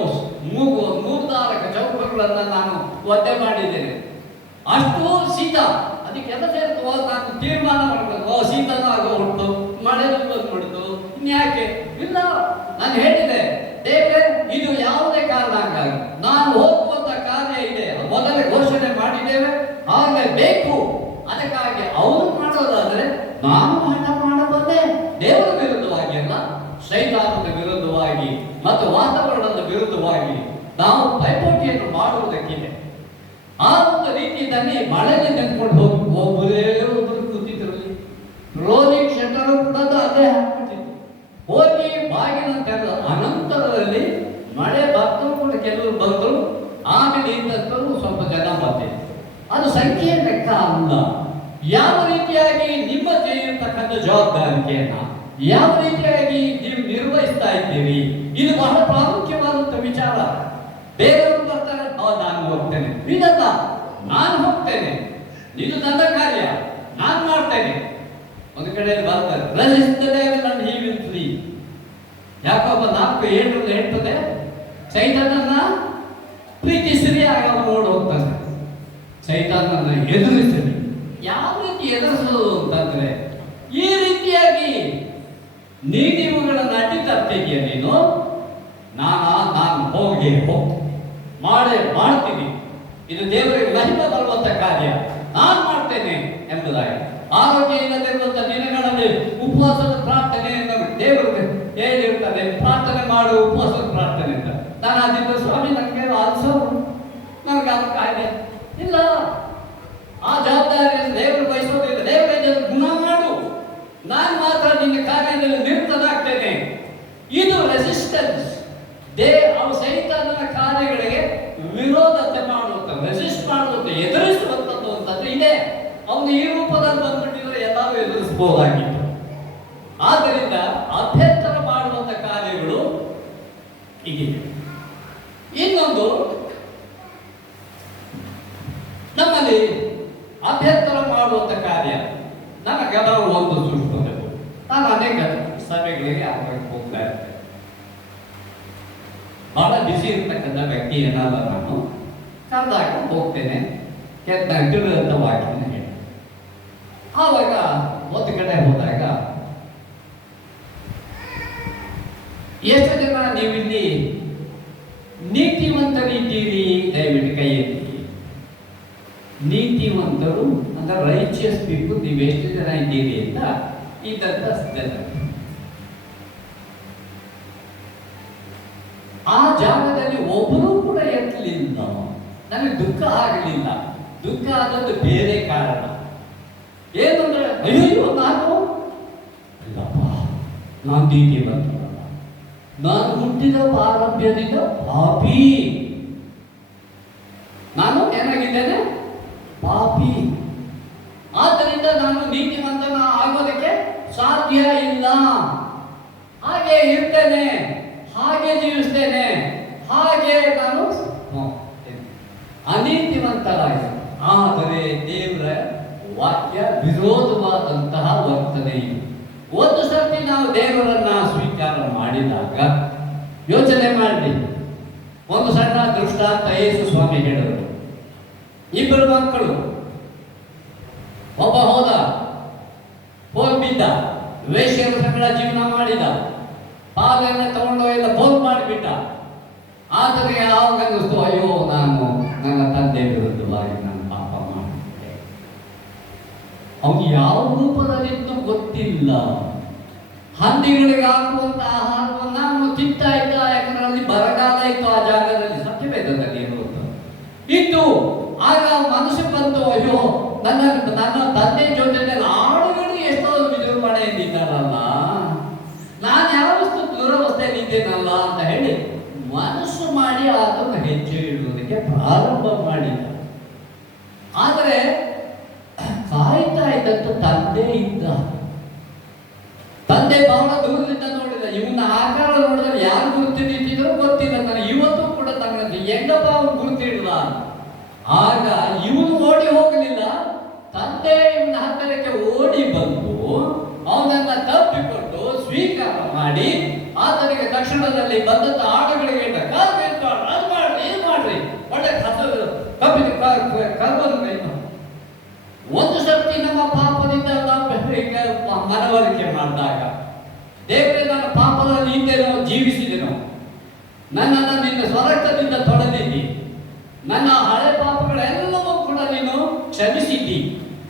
ಮೂರ್ನಾಲ್ಕು ಚೌಕಗಳನ್ನು ನಾನು ಒದ್ದೆ ಮಾಡಿದ್ದೇನೆ. ಅಷ್ಟು ಶೀತ, ಅದಕ್ಕೆ ಎಲ್ಲ ಸೇರ್ತೋ ನಾನು ತೀರ್ಮಾನ ಮಾಡಬೇಕು, ಶೀತನೂ ಆಗೋ ಹೊರಟು ಮಳೆಯಲ್ಲಿ ಬಂದ್ಬಿಡ್ತು, ಇನ್ಯಾಕೆ ಇಲ್ಲ. ನಾನು ಹೇಳಿದೆ, ದೇವರೇ ಇದು ಯಾವುದೇ ಕಾರಣಕ್ಕಾಗಿ ನಾನು ಹೋಗುವಂತ ಕಾರ್ಯ ಇದೆ, ಮೊದಲೇ ಘೋಷಣೆ ಮಾಡಿದ್ದೇವೆ, ಹಾಗೆ ಬೇಕು. ಅದಕ್ಕಾಗಿ ಅವರು ಮಾಡೋದಾದ್ರೆ ನಾನು ಹಠ ಮಾಡಬಲ್ಲೆ. ದೇವರ ವಿರುದ್ಧವಾಗಿ ಅಲ್ಲ, ಸೈತಾನದ ವಿರುದ್ಧವಾಗಿ ಮತ್ತು ವಾತಾವರಣದ ವಿರುದ್ಧವಾಗಿ ನಾವು ಪೈಪೋಟಿಯನ್ನು ಮಾಡುವುದಕ್ಕಿದೆ. ಆ ಒಂದು ರೀತಿಯಲ್ಲಿ ಮಳೆಯಲ್ಲಿ ನೆನ್ಕೊಂಡು ಹೋಗುವುದೇ ಒಬ್ಬರು ಕೂತಿದ್ರಲ್ಲಿ, ರೋಲಿಂಗ್ ಶಟರ್ ಕೂಡ ಅದೇ ಹಾಕ್ಬಿಟ್ಟಿತ್ತು. ಹೋಗಿ ಬಾಗಿನ ತೆರೆದ ಅನಂತರದಲ್ಲಿ ಮಳೆ ಬರ್ತರು ಕೂಡ ಕೆಲವರು ಬಂದರು, ಆಮೇಲೆ ಇದ್ದಂಥವ್ರು ಸ್ವಲ್ಪ ಜನ ಬಂದಿದೆ. ಅದು ಸಂಖ್ಯೆ ಲೆಕ್ಕ ಅಲ್ಲ. ಯಾವ ರೀತಿಯಾಗಿ ನಿಮ್ಮ ಇರತಕ್ಕಂಥ ಜವಾಬ್ದಾರಿಕೆಯನ್ನ ಯಾವ ರೀತಿಯಾಗಿ ನೀವು ನಿರ್ವಹಿಸ್ತಾ ಇದ್ದೀರಿ, ಇದು ಬಹಳ ಪ್ರಾಮುಖ್ಯವಾದಂಥ ವಿಚಾರ. ಬೇರೆಯವರು ಬರ್ತಾರೆ, ನಾನು ಹೋಗ್ತೇನೆ, ಇದಲ್ಲ ನಾನು ಹೋಗ್ತೇನೆ, ಇದು ನನ್ನ ಕಾರ್ಯ, ನಾನು ಮಾಡ್ತೇನೆ. ಒಂದು ಕಡೆಯಲ್ಲಿ ಬರ್ತಾರೆ, ರಜಿಸ್ತದೆ ನನ್ನ ಹೀ ವಿಲ್ ಫ್ರೀ. ಯಾಕಪ್ಪ 4:7 ಹೇಳ್ತದೆ, ಸೈತಾನನ್ನ ಪ್ರೀತಿಸಿರಿ ಆಗ ಅವನು ಓಡಿ ಹೋಗ್ತಾನೆ. ಸೈತಾನನ್ನ ಎದುರಿಸಲಿ. ಯಾವ ರೀತಿ ಎದುರಿಸೋದು ಅಂತಂದ್ರೆ, ಈ ರೀತಿಯಾಗಿ ನೀವುಗಳನ್ನು ಅಡ್ಡಿ ತರ್ತೀಯ ನೀನು, ನಾನು ಹೋಗ್ತೀನಿ, ಮಾಡ್ತೀನಿ, ಇದು ದೇವರಿಗೆ ಮಹಿಮೆ ಬರುವಂತ ಕಾರ್ಯ, ನಾನು ಮಾಡ್ತೇನೆ ಎಂಬುದಾಗಿ. ಆರೋಗ್ಯ ಇಲ್ಲದಿರುವಂತ ದಿನಗಳಲ್ಲಿ ಉಪವಾಸದ ಪ್ರಾರ್ಥನೆಯನ್ನು ದೇವರಿಗೆ ಹೇಳಿರ್ತಾರೆ, ಪ್ರಾರ್ಥನೆ ಮಾಡು, ಉಪವಾಸದ ಪ್ರಾರ್ಥನೆ ಅಂತ. ನಾನು ಅದಿದ್ದ ಸ್ವಾಮಿ ನನಗೆ ಆಲ್ಸೋ ನನಗೆ ಅದು ಕಾಯ್ದೆ ಇಲ್ಲ, ಆ ಜವಾಬ್ದಾರಿಯನ್ನು ದೇವರು ಬಯಸೋದಿಲ್ಲ. ದೇವರ ಗುಣ ಮಾಡು, ನಾನು ಮಾತ್ರ ನಿನ್ನ ಕಾರ್ಯದಲ್ಲಿ ನಿರತನಾಗ್ತೇನೆ. ಇದು ರೆಸಿಸ್ಟೆನ್ಸ್. ಅವು ಸೈತಾನನ ಕಾರ್ಯಗಳಿಗೆ ವಿರೋಧತೆ ಮಾಡುವಂತ, ರೆಸಿಸ್ಟ್ ಮಾಡುವಂತ, ಎದುರಿಸುವಂಥದ್ದು ಅಂತಂದ್ರೆ ಇದೆ. ಅವನು ಈ ರೂಪದಲ್ಲಿ ಬಂದ್ಬಿಟ್ಟಿದ್ರೆ ಎಲ್ಲರೂ ಎದುರಿಸಬಹುದಾಗಿತ್ತು. ಆದ್ದರಿಂದ ಅಭ್ಯಂತರ ಮಾಡುವಂತ ಕಾರ್ಯಗಳು ಹೀಗಿದೆ. ಇನ್ನೊಂದು, ನಮ್ಮಲ್ಲಿ ಅಭ್ಯಂತರ ಮಾಡುವಂತ ಕಾರ್ಯ ನನ್ನ ಗಮನ ಒಂದು ಸೂಚಿಸುತ್ತದೆ. ನಾನು ಅನೇಕ ಸಭೆಗಳಿಗೆ ಹೋಗ್ತಾ ಇರ್ತೇನೆ. ಬಹಳ ಬಿಸಿ ಇರ್ತಕ್ಕಂಥ ವ್ಯಕ್ತಿ ಏನಾದ ನಾನು ಕರೆದಾಗ ಹೋಗ್ತೇನೆ, ತಿಳಿದಂಥ ವಾಕ್ಯನ ಹೇಳಿ ಆವಾಗ ಒಂದು ಕಡೆ ಹೋದಾಗ ಎಷ್ಟು ಜನ ನೀವಿಲ್ಲಿ ನೀತಿವಂತರಿದ್ದೀರಿ? ದಯವಿಟ್ಟು ಕೈ ಎತ್ತಿ. ನೀತಿವಂತರು ಅಂದ್ರೆ ರೈಚಿಯಸ್ ಪೀಪಲ್ ನೀವು ಎಷ್ಟು ಜನ ಇದ್ದೀರಿ ಅಂತ ಇದ್ದಂತ ಜನ. ಆ ಜಾಗದಲ್ಲಿ ಒಬ್ಬರು ಕೂಡ ಎತ್ತಲಿಲ್ಲ. ನನಗೆ ದುಃಖ ಆಗಲಿಲ್ಲ. ದುಃಖ ಆದದ್ದು ಬೇರೆ ಕಾರಣ ಏನಂದ್ರೆ, ಅಯ್ಯೋ ನಾನು ನೀತಿವಂತರಲ್ಲ, ನಾನು ಹುಟ್ಟಿದ ಪಾರಂಭ್ಯದಿಂದ ಪಾಪಿ. ನಾನು ಏನಾಗಿದ್ದೇನೆ? ಪಾಪಿ. ಆದ್ದರಿಂದ ನಾನು ನೀತಿವಂತನ ಆಗೋದಕ್ಕೆ ಸಾಧ್ಯ ಇಲ್ಲ. ಹಾಗೆ ಇರ್ತೇನೆ, ಹಾಗೆ ಜೀವಿಸ್ತೇನೆ, ಹಾಗೆ ನಾನು ಅನೀತಿವಂತರಾಗಿ. ಆದರೆ ದೇವರ ವಾಕ್ಯ ವಿರೋಧವಾದಂತಹ ವರ್ತನೆ ಇದು. ಒಂದು ಸರ್ತಿ ನಾವು ದೇವರನ್ನ ಸ್ವೀಕಾರ ಮಾಡಿದಾಗ ಯೋಚನೆ ಮಾಡಿ. ಒಂದು ಸಣ್ಣ ದೃಷ್ಟಾಂತ ಯೇಸು ಸ್ವಾಮಿ ಹೇಳಿದರು. ಇಬ್ಬರು ಮಕ್ಕಳು, ಒಬ್ಬ ಹೋಗ್ಬಿದ್ದ, ವೇಶ್ಯರ ಸಂಗಡ ಜೀವನ ಮಾಡಿದ, ಪಾಲೆಲ್ಲ ತಗೊಂಡು ಎಲ್ಲ ಬೋಲ್ ಮಾಡಿಬಿಟ್ಟ. ಆದರೆ ಯಾವಾಗ ಅನ್ನಿಸ್ತು, ಅಯ್ಯೋ ನಾನು ನನ್ನ ತಂದೆ ವಿರುದ್ಧವಾಗಿ ನಾನು ಪಾಪ ಮಾಡಿಬಿಟ್ಟೆ. ಅವನು ಯಾವ ರೂಪದಲ್ಲಿತ್ತು ಗೊತ್ತಿಲ್ಲ. ಹಂದಿಗಳಿಗೆ ಹಾಕುವಂತ ಆಹಾರವನ್ನು ಅವನು ತಿಂತಾ ಇದ್ದ. ಯಾಕಂದ್ರೆ ಅಲ್ಲಿ ಬರಗಾಲ ಇತ್ತು ಆ ಜಾಗದಲ್ಲಿ, ಸತ್ಯವೇದದಲ್ಲಿ ಇರುವುದು ಇತ್ತು. ಆಗ ಮನಸ್ಸು ಬಂತು, ಅಯ್ಯೋ ನನ್ನ ತಂದೆ ಜೊತೆ ಆಡುಗಳು ಎಷ್ಟೋ ವಿಜೃಂಭಣೆಯಲ್ಲಿದ್ದಾರಲ್ಲ, ನಾನು ಯಾವಷ್ಟು ದುರವಸ್ಥೆಯಲ್ಲಿದ್ದೇನಲ್ಲ ಅಂತ ಹೇಳಿ ಮನಸ್ಸು ಮಾಡಿ ಅದನ್ನು ಹೆಜ್ಜೆ ಇಡುವುದಕ್ಕೆ ಪ್ರಾರಂಭ ಮಾಡಿದ. ಆದರೆ ಕಾಯ್ತಾ ಇದ್ದಂತ ತಂದೆ ಇದ್ದ. ತಂದೆ ಬಹಳ ದೂರದಿಂದ ನೋಡಿದ. ಇವನ ಆಕಾರ ನೋಡಿದ್ರೆ ಯಾರು ಗುರುತಿದ್ದಿದ್ರು ಗೊತ್ತಿಲ್ಲ. ನನಗೆ ಇವತ್ತು ಕೂಡ ನನಗೆ ಹೆಂಗಪ್ಪ ಅವನು ಗುರುತಿಡಲ್ಲ. ಆಗ ಇವನು ಓಡಿ ಹೋಗಲಿಲ್ಲ. ತಂದೆ ಇವನ ಹತ್ತಿರಕ್ಕೆ ಓಡಿ ಬಂದು ಅವನನ್ನ ತಪ್ಪಿಕೊಂಡು ಸ್ವೀಕಾರ ಮಾಡಿ ಆತನಿಗೆ ತಕ್ಷಣದಲ್ಲಿ ಬಂದಂತ ಆಡುಗಳಿಗೆ ಮಾಡ್ರಿ ಒಳ್ಳೆ ಒಂದು ಸರ್ತಿ ನಮ್ಮ ಪಾಪದಿಂದ ನಾವು ಮನವರಿಕೆ ಮಾಡಿದಾಗ, ದೇವರೇ ನನ್ನ ಪಾಪದಲ್ಲಿ ಹಿಂದೆನೋ ಜೀವಿಸಿದೆನೋ, ನನ್ನನ್ನು ನಿನ್ನ ಸ್ವರಕ್ತದಿಂದ ತೊಳೆದಿದ್ದಿ, ನನ್ನ ಹಳೆ ಪಾಪಗಳೆಲ್ಲವೂ ಕೂಡ ನೀನು ಕ್ಷಮಿಸಿದ್ದಿ,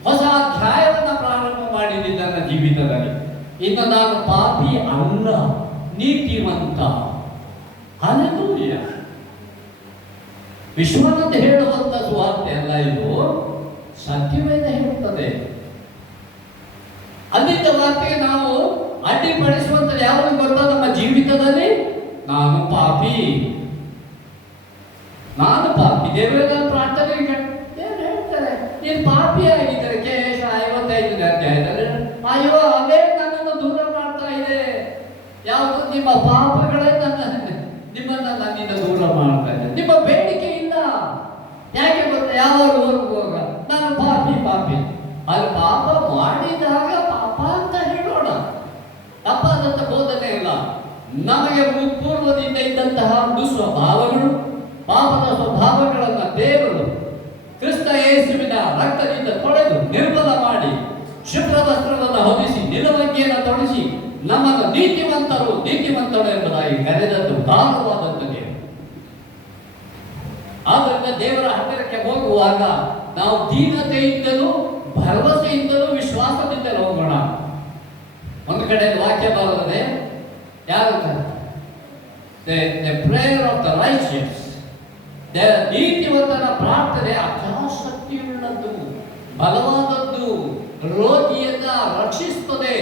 ಹೊಸ ಅಧ್ಯಾಯವನ್ನು ಪ್ರಾರಂಭ ಮಾಡಿದ್ದಿ ನನ್ನ ಜೀವಿತದಲ್ಲಿ. ಇನ್ನು ನಾನು ಪಾಪಿ ಅಲ್ಲ, ನೀತಿವಂತ. ಹಲ್ಲೆಲೂಯಾ. ವಿಶ್ವಾನಂದ ಹೇಳುವಂತ ಸುವಾರ್ತೆ ಅಲ್ಲ ಇದು, ಸತ್ಯವೇದ ಹೇಳುತ್ತದೆ. ಅಲ್ಲಿದ್ದ ವಾರ್ತೆಗೆ ನಾವು ಅಡ್ಡಿಪಡಿಸುವಂಥದ್ದು ಯಾವುದು ಗೊತ್ತಾ? ನಮ್ಮ ಜೀವಿತದಲ್ಲಿ ನಾನು ಪಾಪಿ, ದೇವರ ಪ್ರಾರ್ಥನೆ ದೇವರು ಹೇಳ್ತಾರೆ, ನೀನು ಪಾಪಿ ಆಗಿದ್ದಾರೆ. ಕೇಶ 55ನೇ ಅಧ್ಯಾಯದಲ್ಲಿ, ಅಯ್ಯೋ ಅವೇ ನನ್ನನ್ನು ದೂರ ಮಾಡ್ತಾ ಇದೆ. ಯಾವುದು? ನಿಮ್ಮ ಪಾಪಗಳೇ ನಿಮ್ಮನ್ನ ನನ್ನಿಂದ ದೂರ ಮಾಡ್ತಾ ಇದೆ. ನಿಮ್ಮ ಬೇಡಿಕೆ ಇಲ್ಲ. ಯಾಕೆ ಗೊತ್ತಾ? ಯಾವಾಗ ಹೋಗುವಾಗ ನಾನು ಪಾಪಿ ಅದು ಪಾಪ ಮಾಡಿದಾಗ ಪಾಪ ಅಂತ ಹೇಳೋಣ, ತಪ್ಪಾದಂತ ಬೋಧನೆ ಇಲ್ಲ. ನಮಗೆ ಪೂರ್ವದಿಂದ ಇದ್ದಂತಹ ದುಸ್ವಭಾವಗಳು, ಪಾಪದ ಸ್ವಭಾವಗಳನ್ನು ದೇವರು ಕ್ರಿಸ್ತ ಯೇಸುವಿನ ರಕ್ತದಿಂದ ತೊಳೆದು ನಿರ್ಮಲ ಮಾಡಿ ಶುಭ್ರ ವಸ್ತ್ರವನ್ನು ಹೊದಿಸಿ ನಿಲುವಂಗಿಯನ್ನು ತೊಡಿಸಿ ನಮ್ಮನ್ನು ನೀತಿವಂತರು ಎಂಬುದಾಗಿ ಕರೆದದ್ದು ದಾರುವಾದದ್ದು ದೇವರು. ಆದ್ದರಿಂದ ದೇವರ ಹತ್ತಿರಕ್ಕೆ ಹೋಗುವಾಗ ನಾವು ದೀನತೆಯಿಂದಲೂ ಭರವಸೆಯಿಂದಲೂ ವಿಶ್ವಾಸದಿಂದಲೂ ಹೋಗೋಣ. ಒಂದು ಕಡೆ ವಾಕ್ಯ ಬರುತ್ತದೆ, ಯಾರು? The prayer of the righteous, ನೀತಿವಂತನ ಪ್ರಾರ್ಥನೆ ಅತ್ಯಾಸಕ್ತಿಯುಳ್ಳದ್ದು, ಬಲವಾದದ್ದು, ರೋಗಿಯನ್ನ ರಕ್ಷಿಸುತ್ತದೆ.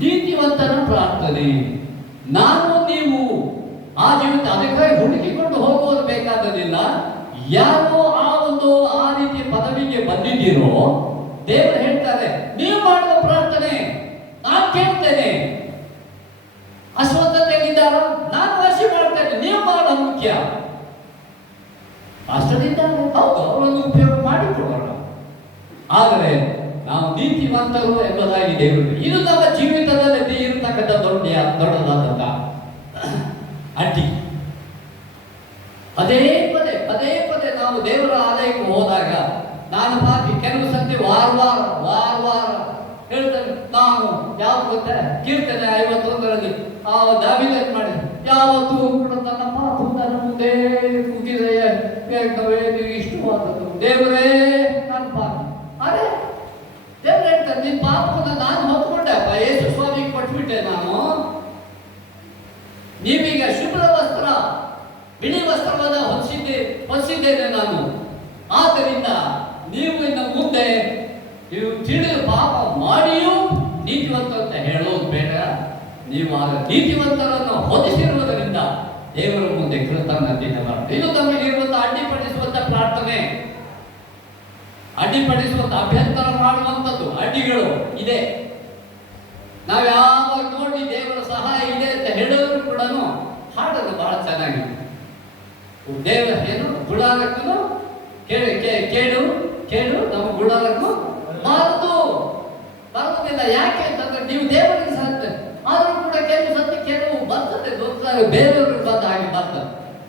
ನೀತಿವಂತನ ಪ್ರಾರ್ಥನೆ. ನಾನು ನೀವು ಆ ಜೀವಿತ ಅದಕ್ಕಾಗಿ ಹುಡುಕಿಕೊಂಡು ಹೋಗುವುದು ಬೇಕಾದದಿಲ್ಲ. ಯಾರೋ ಆ ರೀತಿ ಪದವಿಗೆ ಬಂದಿದ್ದೀರೋ ದೇವರು ಹೇಳ್ತಾರೆ, ನೀವು ಮಾಡುವ ಪ್ರಾರ್ಥನೆ ನಾನು ಕೇಳ್ತೇನೆ. ಅಸ್ವಸ್ಥತೆಯಲ್ಲಿದ್ದಾರೋ ನಾನು ವಾಸಿ ಮಾಡ್ತೇನೆ. ನೀವು ಮಾಡೋದು ಮುಖ್ಯ. ಅಷ್ಟದಿದ್ದಾರೆ, ಹೌದು, ಅವರನ್ನು ಉಪಯೋಗ ಮಾಡಿಕೊಳ್ಳೋಣ. ಆದರೆ ನಾವು ನೀತಿವಂತರು ಎಂಬುದಾಗಿ ದೇವರು, ಇದು ನಮ್ಮ ಜೀವಿತದಲ್ಲಿ ಇರತಕ್ಕಂಥ ದೊಡ್ಡದಾದಂತ ಅಡ್ಡಿ. ಪದೇ ಪದೇ ನಾವು ದೇವರ ಆಲಯಕ್ಕೆ ಹೋದಾಗ ನಾನು ಪಾಪಿ. ಕೆಲವು ಸತಿ ವಾರ ಹೇಳ್ತಾರೆ. ನಾನು ಯಾವ್ದು ಗೊತ್ತಾ, ಕೀರ್ತನೆ 51ರಲ್ಲಿ ಆ ದಾವೀದನು ಮಾಡಿ ಯಾವತ್ತೂ ಕೂಡ ತನ್ನ ಪಾಪದ ಮುಂದೆ ಕೂಗಿದೆ ಇಷ್ಟವಾದದ್ದು. ದೇವರೇ ನಾನು ಪಾಪಿ. ಅರೆ ದೇವ್ರು ಹೇಳ್ತಾರೆ, ನಿನ್ನ ಪಾಪವನ್ನು ನಾನು ಹೊತ್ಕೊಂಡೆ ಅಪ್ಪ, ಯೇಸು ಸ್ವಾಮಿಗೆ ಕೊಟ್ಬಿಟ್ಟೆ ನಾನು. ನೀವೀಗ ಶುಭ್ರ ವಸ್ತ್ರ, ಬಿಳಿ ವಸ್ತ್ರವನ್ನು ಹೊಸಿದ್ದೇನೆ ನಾನು. ಆದ್ದರಿಂದ ನೀವು ಇನ್ನು ಮುಂದೆ ನೀವು ತಿಳಿದು ಪಾಪ ಮಾಡಿಯೂ ನೀತಿವಂತ ಅಂತ ಹೇಳೋದು ಬೇಡ. ನೀವು ಆಗ ನೀತಿವಂತರನ್ನು ಹೊದಿಸಿರುವುದರಿಂದ ದೇವರ ಮುಂದೆ ಕೃತಜ್ಞತೆಯಿಂದ ಬರಬೇಕು. ಇದು ತಮಗಿರುವಂತ ಅಡ್ಡಿಪಡಿಸುವಂತ ಪ್ರಾರ್ಥನೆ, ಅಡ್ಡಿಪಡಿಸುವಂತ ಅಭ್ಯಂತರ ಮಾಡುವಂಥದ್ದು ಅಡ್ಡಿಗಳು ಇದೆ. ನಾವು ಯಾವಾಗ ನೋಡಿ ದೇವರ ಸಹಾಯ ಇದೆ ಅಂತ ಹೇಳಿದ್ರು ಕೂಡ ಹಾಡೋದು ಬಹಳ ಚೆನ್ನಾಗಿದೆ. ದೇವರ ಏನು ಗುಡಾರಕ್ಕೂ ಕೇಳು ನಮ್ಮ ಗುಡಾರಕ್ಕೂ ಬರುವುದಿಲ್ಲ. ಯಾಕೆ ಅಂತಂದ್ರೆ ನೀವು ದೇವರಿಗೆ ಸಾಧ್ಯ ಆದರೂ ಕೂಡ ಕೆಲವು ಬರ್ತದೆ, ಬೇರೆಯವ್ರಿಗೆ ಬಂದ ಹಾಗೆ ಬರ್ತದೆ.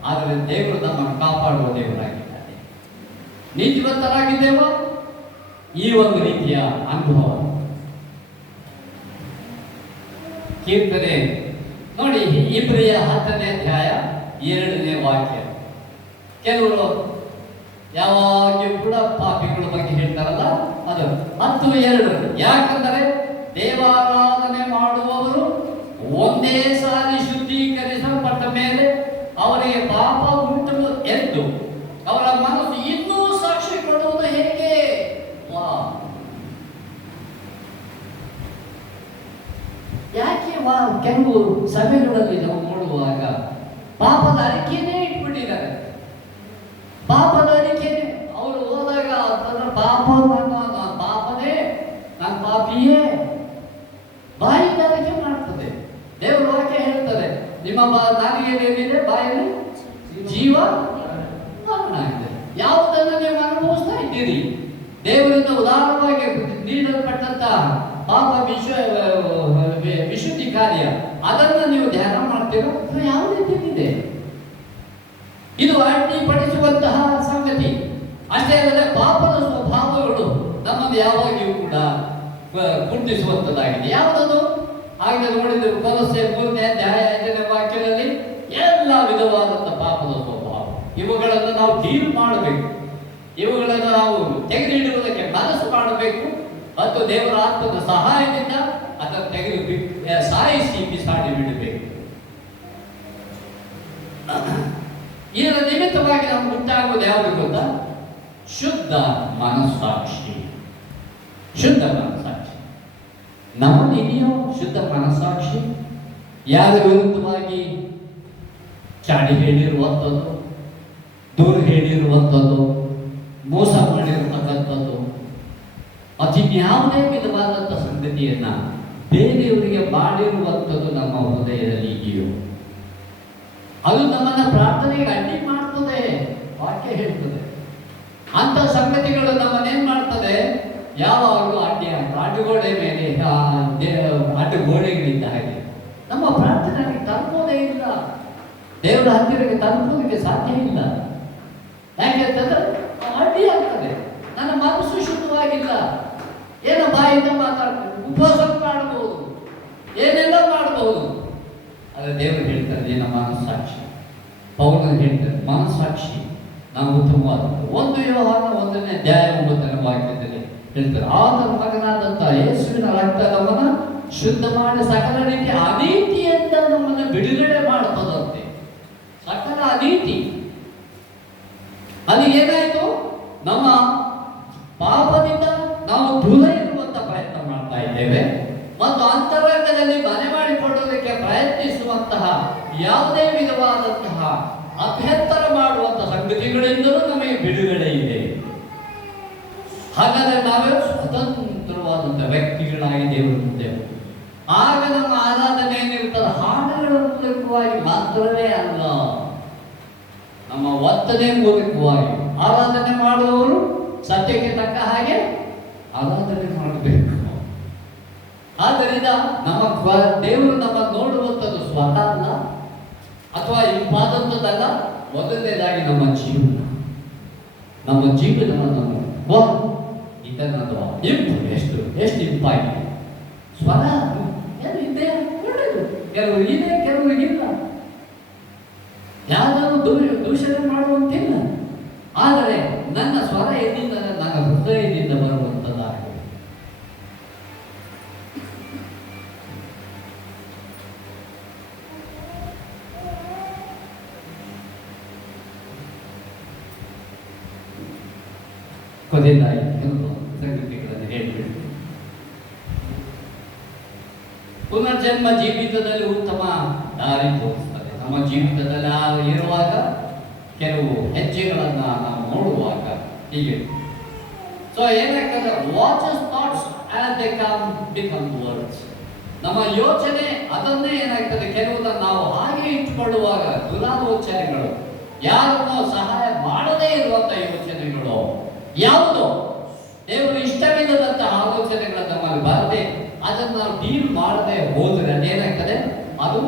ಆದರೆ ದೇವರು ನಮ್ಮನ್ನು ಕಾಪಾಡುವ ದೇವರಾಗಿದ್ದಾನೆ. ನೀತಿವಂತರಾಗಿದ್ದೇವ. ಈ ಒಂದು ರೀತಿಯ ಅನುಭವ ಕೀರ್ತನೆ ನೋಡಿ, ಇಬ್ರಿಯ 10ನೇ ಅಧ್ಯಾಯ 2ನೇ ವಾಕ್ಯ. ಕೆಲವರು ಯಾವಾಗಲೂ ಕೂಡ ಪಾಪಿಗಳ ಬಗ್ಗೆ ಹೇಳ್ತಾರಲ್ಲ, ಅದು 10:2. ಯಾಕಂದರೆ ದೇವಾರಾಧನೆ ಮಾಡುವವರು ಒಂದೇ ಸಾರಿ ಶುದ್ಧೀಕರಿಸಲ್ಪಟ್ಟ ಮೇಲೆ ಅವರಿಗೆ ಪಾಪ ಉಂಟು ಎಂದು ಅವರ ಮನಸ್ಸು ಇನ್ನೂ ಸಾಕ್ಷಿ ಕೊಡುವುದು ಹೇಗೆ? ಯಾಕೆ ಕೆಲವು ಸಭೆಗಳಲ್ಲಿ ನಾವು ನೋಡುವಾಗ ಪಾಪದ ಅರಿಕೆನೇ ಇಟ್ಬಿಟ್ಟಿದ್ದಾರೆ. ಪಾಪದ ಅರಿಕೆನೆ ಅವರು ಹೋದಾಗ ತನ್ನ ಪಾಪನೇ ನನ್ನ ಪಾಪಿಯೇ ಬಾಯಿಂದ ಅರಿಕೆ ಮಾಡ್ತದೆ. ದೇವರ ವಾಕ್ಯ ಹೇಳ್ತದೆ, ನಿಮ್ಮ ನಾಲಿಗೆಯಲ್ಲಿದೆ, ಬಾಯಲ್ಲಿ ಜೀವ ಇದೆ. ಯಾವುದನ್ನು ನೀವು ಅನುಭವಿಸ್ತಾ ಇದ್ದೀರಿ? ದೇವರಿಂದ ಉದಾರವಾಗಿ ನೀಡಲ್ಪಟ್ಟಂತ ಪಾಪ ವಿಶುದ್ಧಿ ಕಾರ್ಯ, ಅದನ್ನು ನೀವು ಧ್ಯಾನ ಮಾಡ್ತೀರೋ ಯಾವ ರೀತಿ ಇದೆ? ಇದು ಅಡ್ಡಿಪಡಿಸುವಂತಹ ಸಂಗತಿ. ಅಷ್ಟೇ ಅಲ್ಲದೆ ಪಾಪದ ಸ್ವಭಾವಗಳು ನಮ್ಮನ್ನು ಯಾವಾಗಿಯೂ ಕೂಡ ಗುರುತಿಸುವಂಥದ್ದಾಗಿದೆ. ಯಾವುದದು? ಹಾಗೆ ನೋಡಿದ್ರು ಕೊಲೊಸ್ಸೆ 3ನೇ ಅಧ್ಯಾಯ 5ನೇ ವಾಕ್ಯದಲ್ಲಿ ಎಲ್ಲ ವಿಧವಾದಂಥ ಪಾಪದ ಸ್ವಭಾವ, ಇವುಗಳನ್ನು ನಾವು ಡೀಲ್ ಮಾಡಬೇಕು. ಇವುಗಳನ್ನು ನಾವು ತೆಗೆದಿಡುವುದಕ್ಕೆ ಮನಸ್ಸು ಮಾಡಬೇಕು ಮತ್ತು ದೇವರ ಆತ್ಮದ ಸಹಾಯದಿಂದ ಅದನ್ನು ತೆಗೆದು ಸಾಯಿಸಿ ಬಿಸಾಡಿ ಬಿಡಬೇಕು. ಇದರ ನಿಮಿತ್ತವಾಗಿ ನಮ್ಗೆ ಉಂಟಾಗುವುದು ಯಾವುದು ಗೊತ್ತಾ? ಶುದ್ಧ ಮನಸ್ಸಾಕ್ಷಿ. ಶುದ್ಧ ಮನಸ್ಸಾಕ್ಷಿ ನಮ್ಮಲ್ಲಿದೆಯೋ? ಶುದ್ಧ ಮನಸ್ಸಾಕ್ಷಿ ಯಾರ ವಿರುದ್ಧವಾಗಿ ಚಾಡಿ ಹೇಳಿರುವಂಥದ್ದು, ದೂರ ಹೇಳಿರುವಂಥದ್ದು, ಮೋಸ ಮಾಡಿರತಕ್ಕಂಥದ್ದು, ಯಾವುದೇ ವಿಧವಾದಂಥ ಸಂಗತಿಯನ್ನ ಬೇರೆಯವರಿಗೆ ಮಾಡಿರುವಂಥದ್ದು ನಮ್ಮ ಹೃದಯದಲ್ಲಿ ಇದೆಯೋ? ಅದು ನಮ್ಮನ್ನ ಪ್ರಾರ್ಥನೆಗೆ ಅಡ್ಡಿ ಮಾಡ್ತದೆ. ವಾಕ್ಯ ಹೇಳ್ತದೆ ಅಂತ ಸಂಗತಿಗಳು ನಮ್ಮನ್ನೇನ್ ಮಾಡ್ತದೆ? ಯಾವಾಗಲೂ ಅಡ್ಡಗೋಡೆ ಮೇಲೆ ಅಡ್ಡಗೋಡೆಗಳಿದ್ದ ಹಾಗೆ ನಮ್ಮ ಪ್ರಾರ್ಥನೆಗೆ ತಲುಪೋದೇ ಇಲ್ಲ. ದೇವರ ಹತ್ತಿರಕ್ಕೆ ತಲುಪೋದಕ್ಕೆ ಸಾಧ್ಯ ಇಲ್ಲ. ಯಾಕೆಂತಂದ್ರೆ ಅಡ್ಡಿ ಆಗ್ತದೆ. ನನ್ನ ಮನಸ್ಸು ಶುದ್ಧವಾಗಿಲ್ಲ. ಏನೋ ಬಾಯಿಂದ ಮಾತಾಡ್ಬೋದು, ಉಪವಾಸ ಮಾಡಬಹುದು, ಏನೆಲ್ಲ ಮಾಡಬಹುದು. ಆದರೆ ದೇವರು ಹೇಳ್ತಾರೆ ನಮ್ಮ ಮನಸ್ಸಾಕ್ಷಿ. ಪೌಲನು ಹೇಳ್ತಾರೆ ಮನಸ್ಸಾಕ್ಷಿ ನಾವು ಉತ್ತಮವಾದದ್ದು. 1 ಯೋಹಾನ 1ನೇ ಅಧ್ಯಾಯ 9ನೇ ವಾಕ್ಯದಲ್ಲಿ ಹೇಳ್ತಾರೆ, ಆತನ ಮಗನಾದಂಥ ಯೇಸುವಿನ ರಕ್ತ ನಮ್ಮನ್ನು ಶುದ್ಧ ಮಾಡಿ ಸಕಲ ರೀತಿಯ ಅನೀತಿಯಿಂದ ನಮ್ಮನ್ನು ಬಿಡುಗಡೆ ಮಾಡುತ್ತದಂತೆ. ಸಕಲ ಅನೀತಿ ಅದು ಏನಾಯಿತು? ನಮ್ಮ ಪಾಪದಿಂದ ನಾವು ದೂರ ಇರುವಂತ ಪ್ರಯತ್ನ ಮಾಡ್ತಾ ಇದ್ದೇವೆ ಮತ್ತು ಅಂತರಂಗದಲ್ಲಿ ಮನೆ ಮಾಡಿಕೊಳ್ಳುವುದಕ್ಕೆ ಪ್ರಯತ್ನಿಸುವಂತಹ ಯಾವುದೇ ವಿಧವಾದಂತಹ ಅಭ್ಯಂತರ ಮಾಡುವಂತಹ ಸಂಗತಿಗಳಿಂದಲೂ ನಮಗೆ ಬಿಡುಗಡೆ ಇದೆ. ಹಾಗಾದರೆ ನಾವೇ ಸ್ವತಂತ್ರವಾದಂತಹ ವ್ಯಕ್ತಿಗಳಾಗಿ ದೇವರ ಮುಂದೆ ಆಗ ನಮ್ಮ ಆರಾಧನೆ ಏನಿರ್ತದೆ ಹಾಡುಗಳ ಮೂಲಕವಾಗಿ ಮಾತ್ರವೇ ಅಲ್ಲ, ನಮ್ಮ ವರ್ತನೆ ಮೂಲಕವಾಗಿ ಆರಾಧನೆ ಮಾಡುವವರು ಸತ್ಯಕ್ಕೆ ತಕ್ಕ ಹಾಗೆ ಆರಾಧನೆ ಮಾಡಬೇಕು. ಆದ್ದರಿಂದ ನಮ್ಮ ದೇವರು ನಮ್ಮ ನೋಡುವಂಥದ್ದು ಸ್ವತಃ ಅಲ್ಲ ಅಥವಾ ಇಂಪಾದಂಥದ್ದಲ್ಲ. ಮೊದಲನೇದಾಗಿ ನಮ್ಮ ಜೀವನವನ್ನು ವಾ ಇದನ್ನದು ಎಷ್ಟು ಎಷ್ಟು ಇಂಪಾಗಿದೆ. ಸ್ವರ ಏನು ಇದೆ ಒಳ್ಳೆಯದು, ಕೆಲವರು ಇದೆ ಕೆಲವರಿಗಿಲ್ಲ, ಯಾವುದಾದ್ರು ದೂಷಣೆ ಮಾಡುವಂತಿಲ್ಲ. ಆದರೆ ನನ್ನ ಸ್ವರ ಎಲ್ಲಿಂದ, ನನ್ನ ಹೃದಯದಿಂದ ಬರುವಂಥದ್ದಾಗಿದೆ. ಕೊನೆಯದಾಗಿ ಕೆಲವು ಸಂಗತಿಗಳನ್ನು ಹೇಳಿಬಿಟ್ಟು, ಪುನರ್ಜನ್ಮ ಜೀವಿತದಲ್ಲಿ ಉತ್ತಮ ದಾರಿ ತೋರಿಸ್ತದೆ. ನಮ್ಮ ಜೀವಿತದಲ್ಲಿ ಇರುವಾಗ ಕೆಲವು ಹೆಜ್ಜೆಗಳನ್ನು ನಾವು ನೋಡುವಾಗ ಹೀಗೆ ಸೊ ಏನಾಗ್ತದೆ, watches thoughts as they become words. ನಮ್ಮ ಯೋಚನೆ ಅದನ್ನೇ ಏನಾಗ್ತದೆ, ಕೆಲವುದನ್ನು ನಾವು ಹಾಗೆ ಇಟ್ಟುಕೊಳ್ಳುವಾಗ ದುರಾಲೋಚನೆಗಳು, ಯಾರನ್ನೋ ಸಹಾಯ ಮಾಡದೇ ಇರುವಂಥ ಯೋಚನೆಗಳು, ಯಾವುದು ದೇವರು ಇಷ್ಟವಿಲ್ಲದಂತಹ ಆಲೋಚನೆಗಳ ನಮ್ಮಲ್ಲಿ ಬರದೆ ಅದನ್ನು ನಾವು ಡೀಲ್ ಮಾಡದೆ ಹೋದರೆ ಅದೇನಾಗ್ತದೆ, ಅದು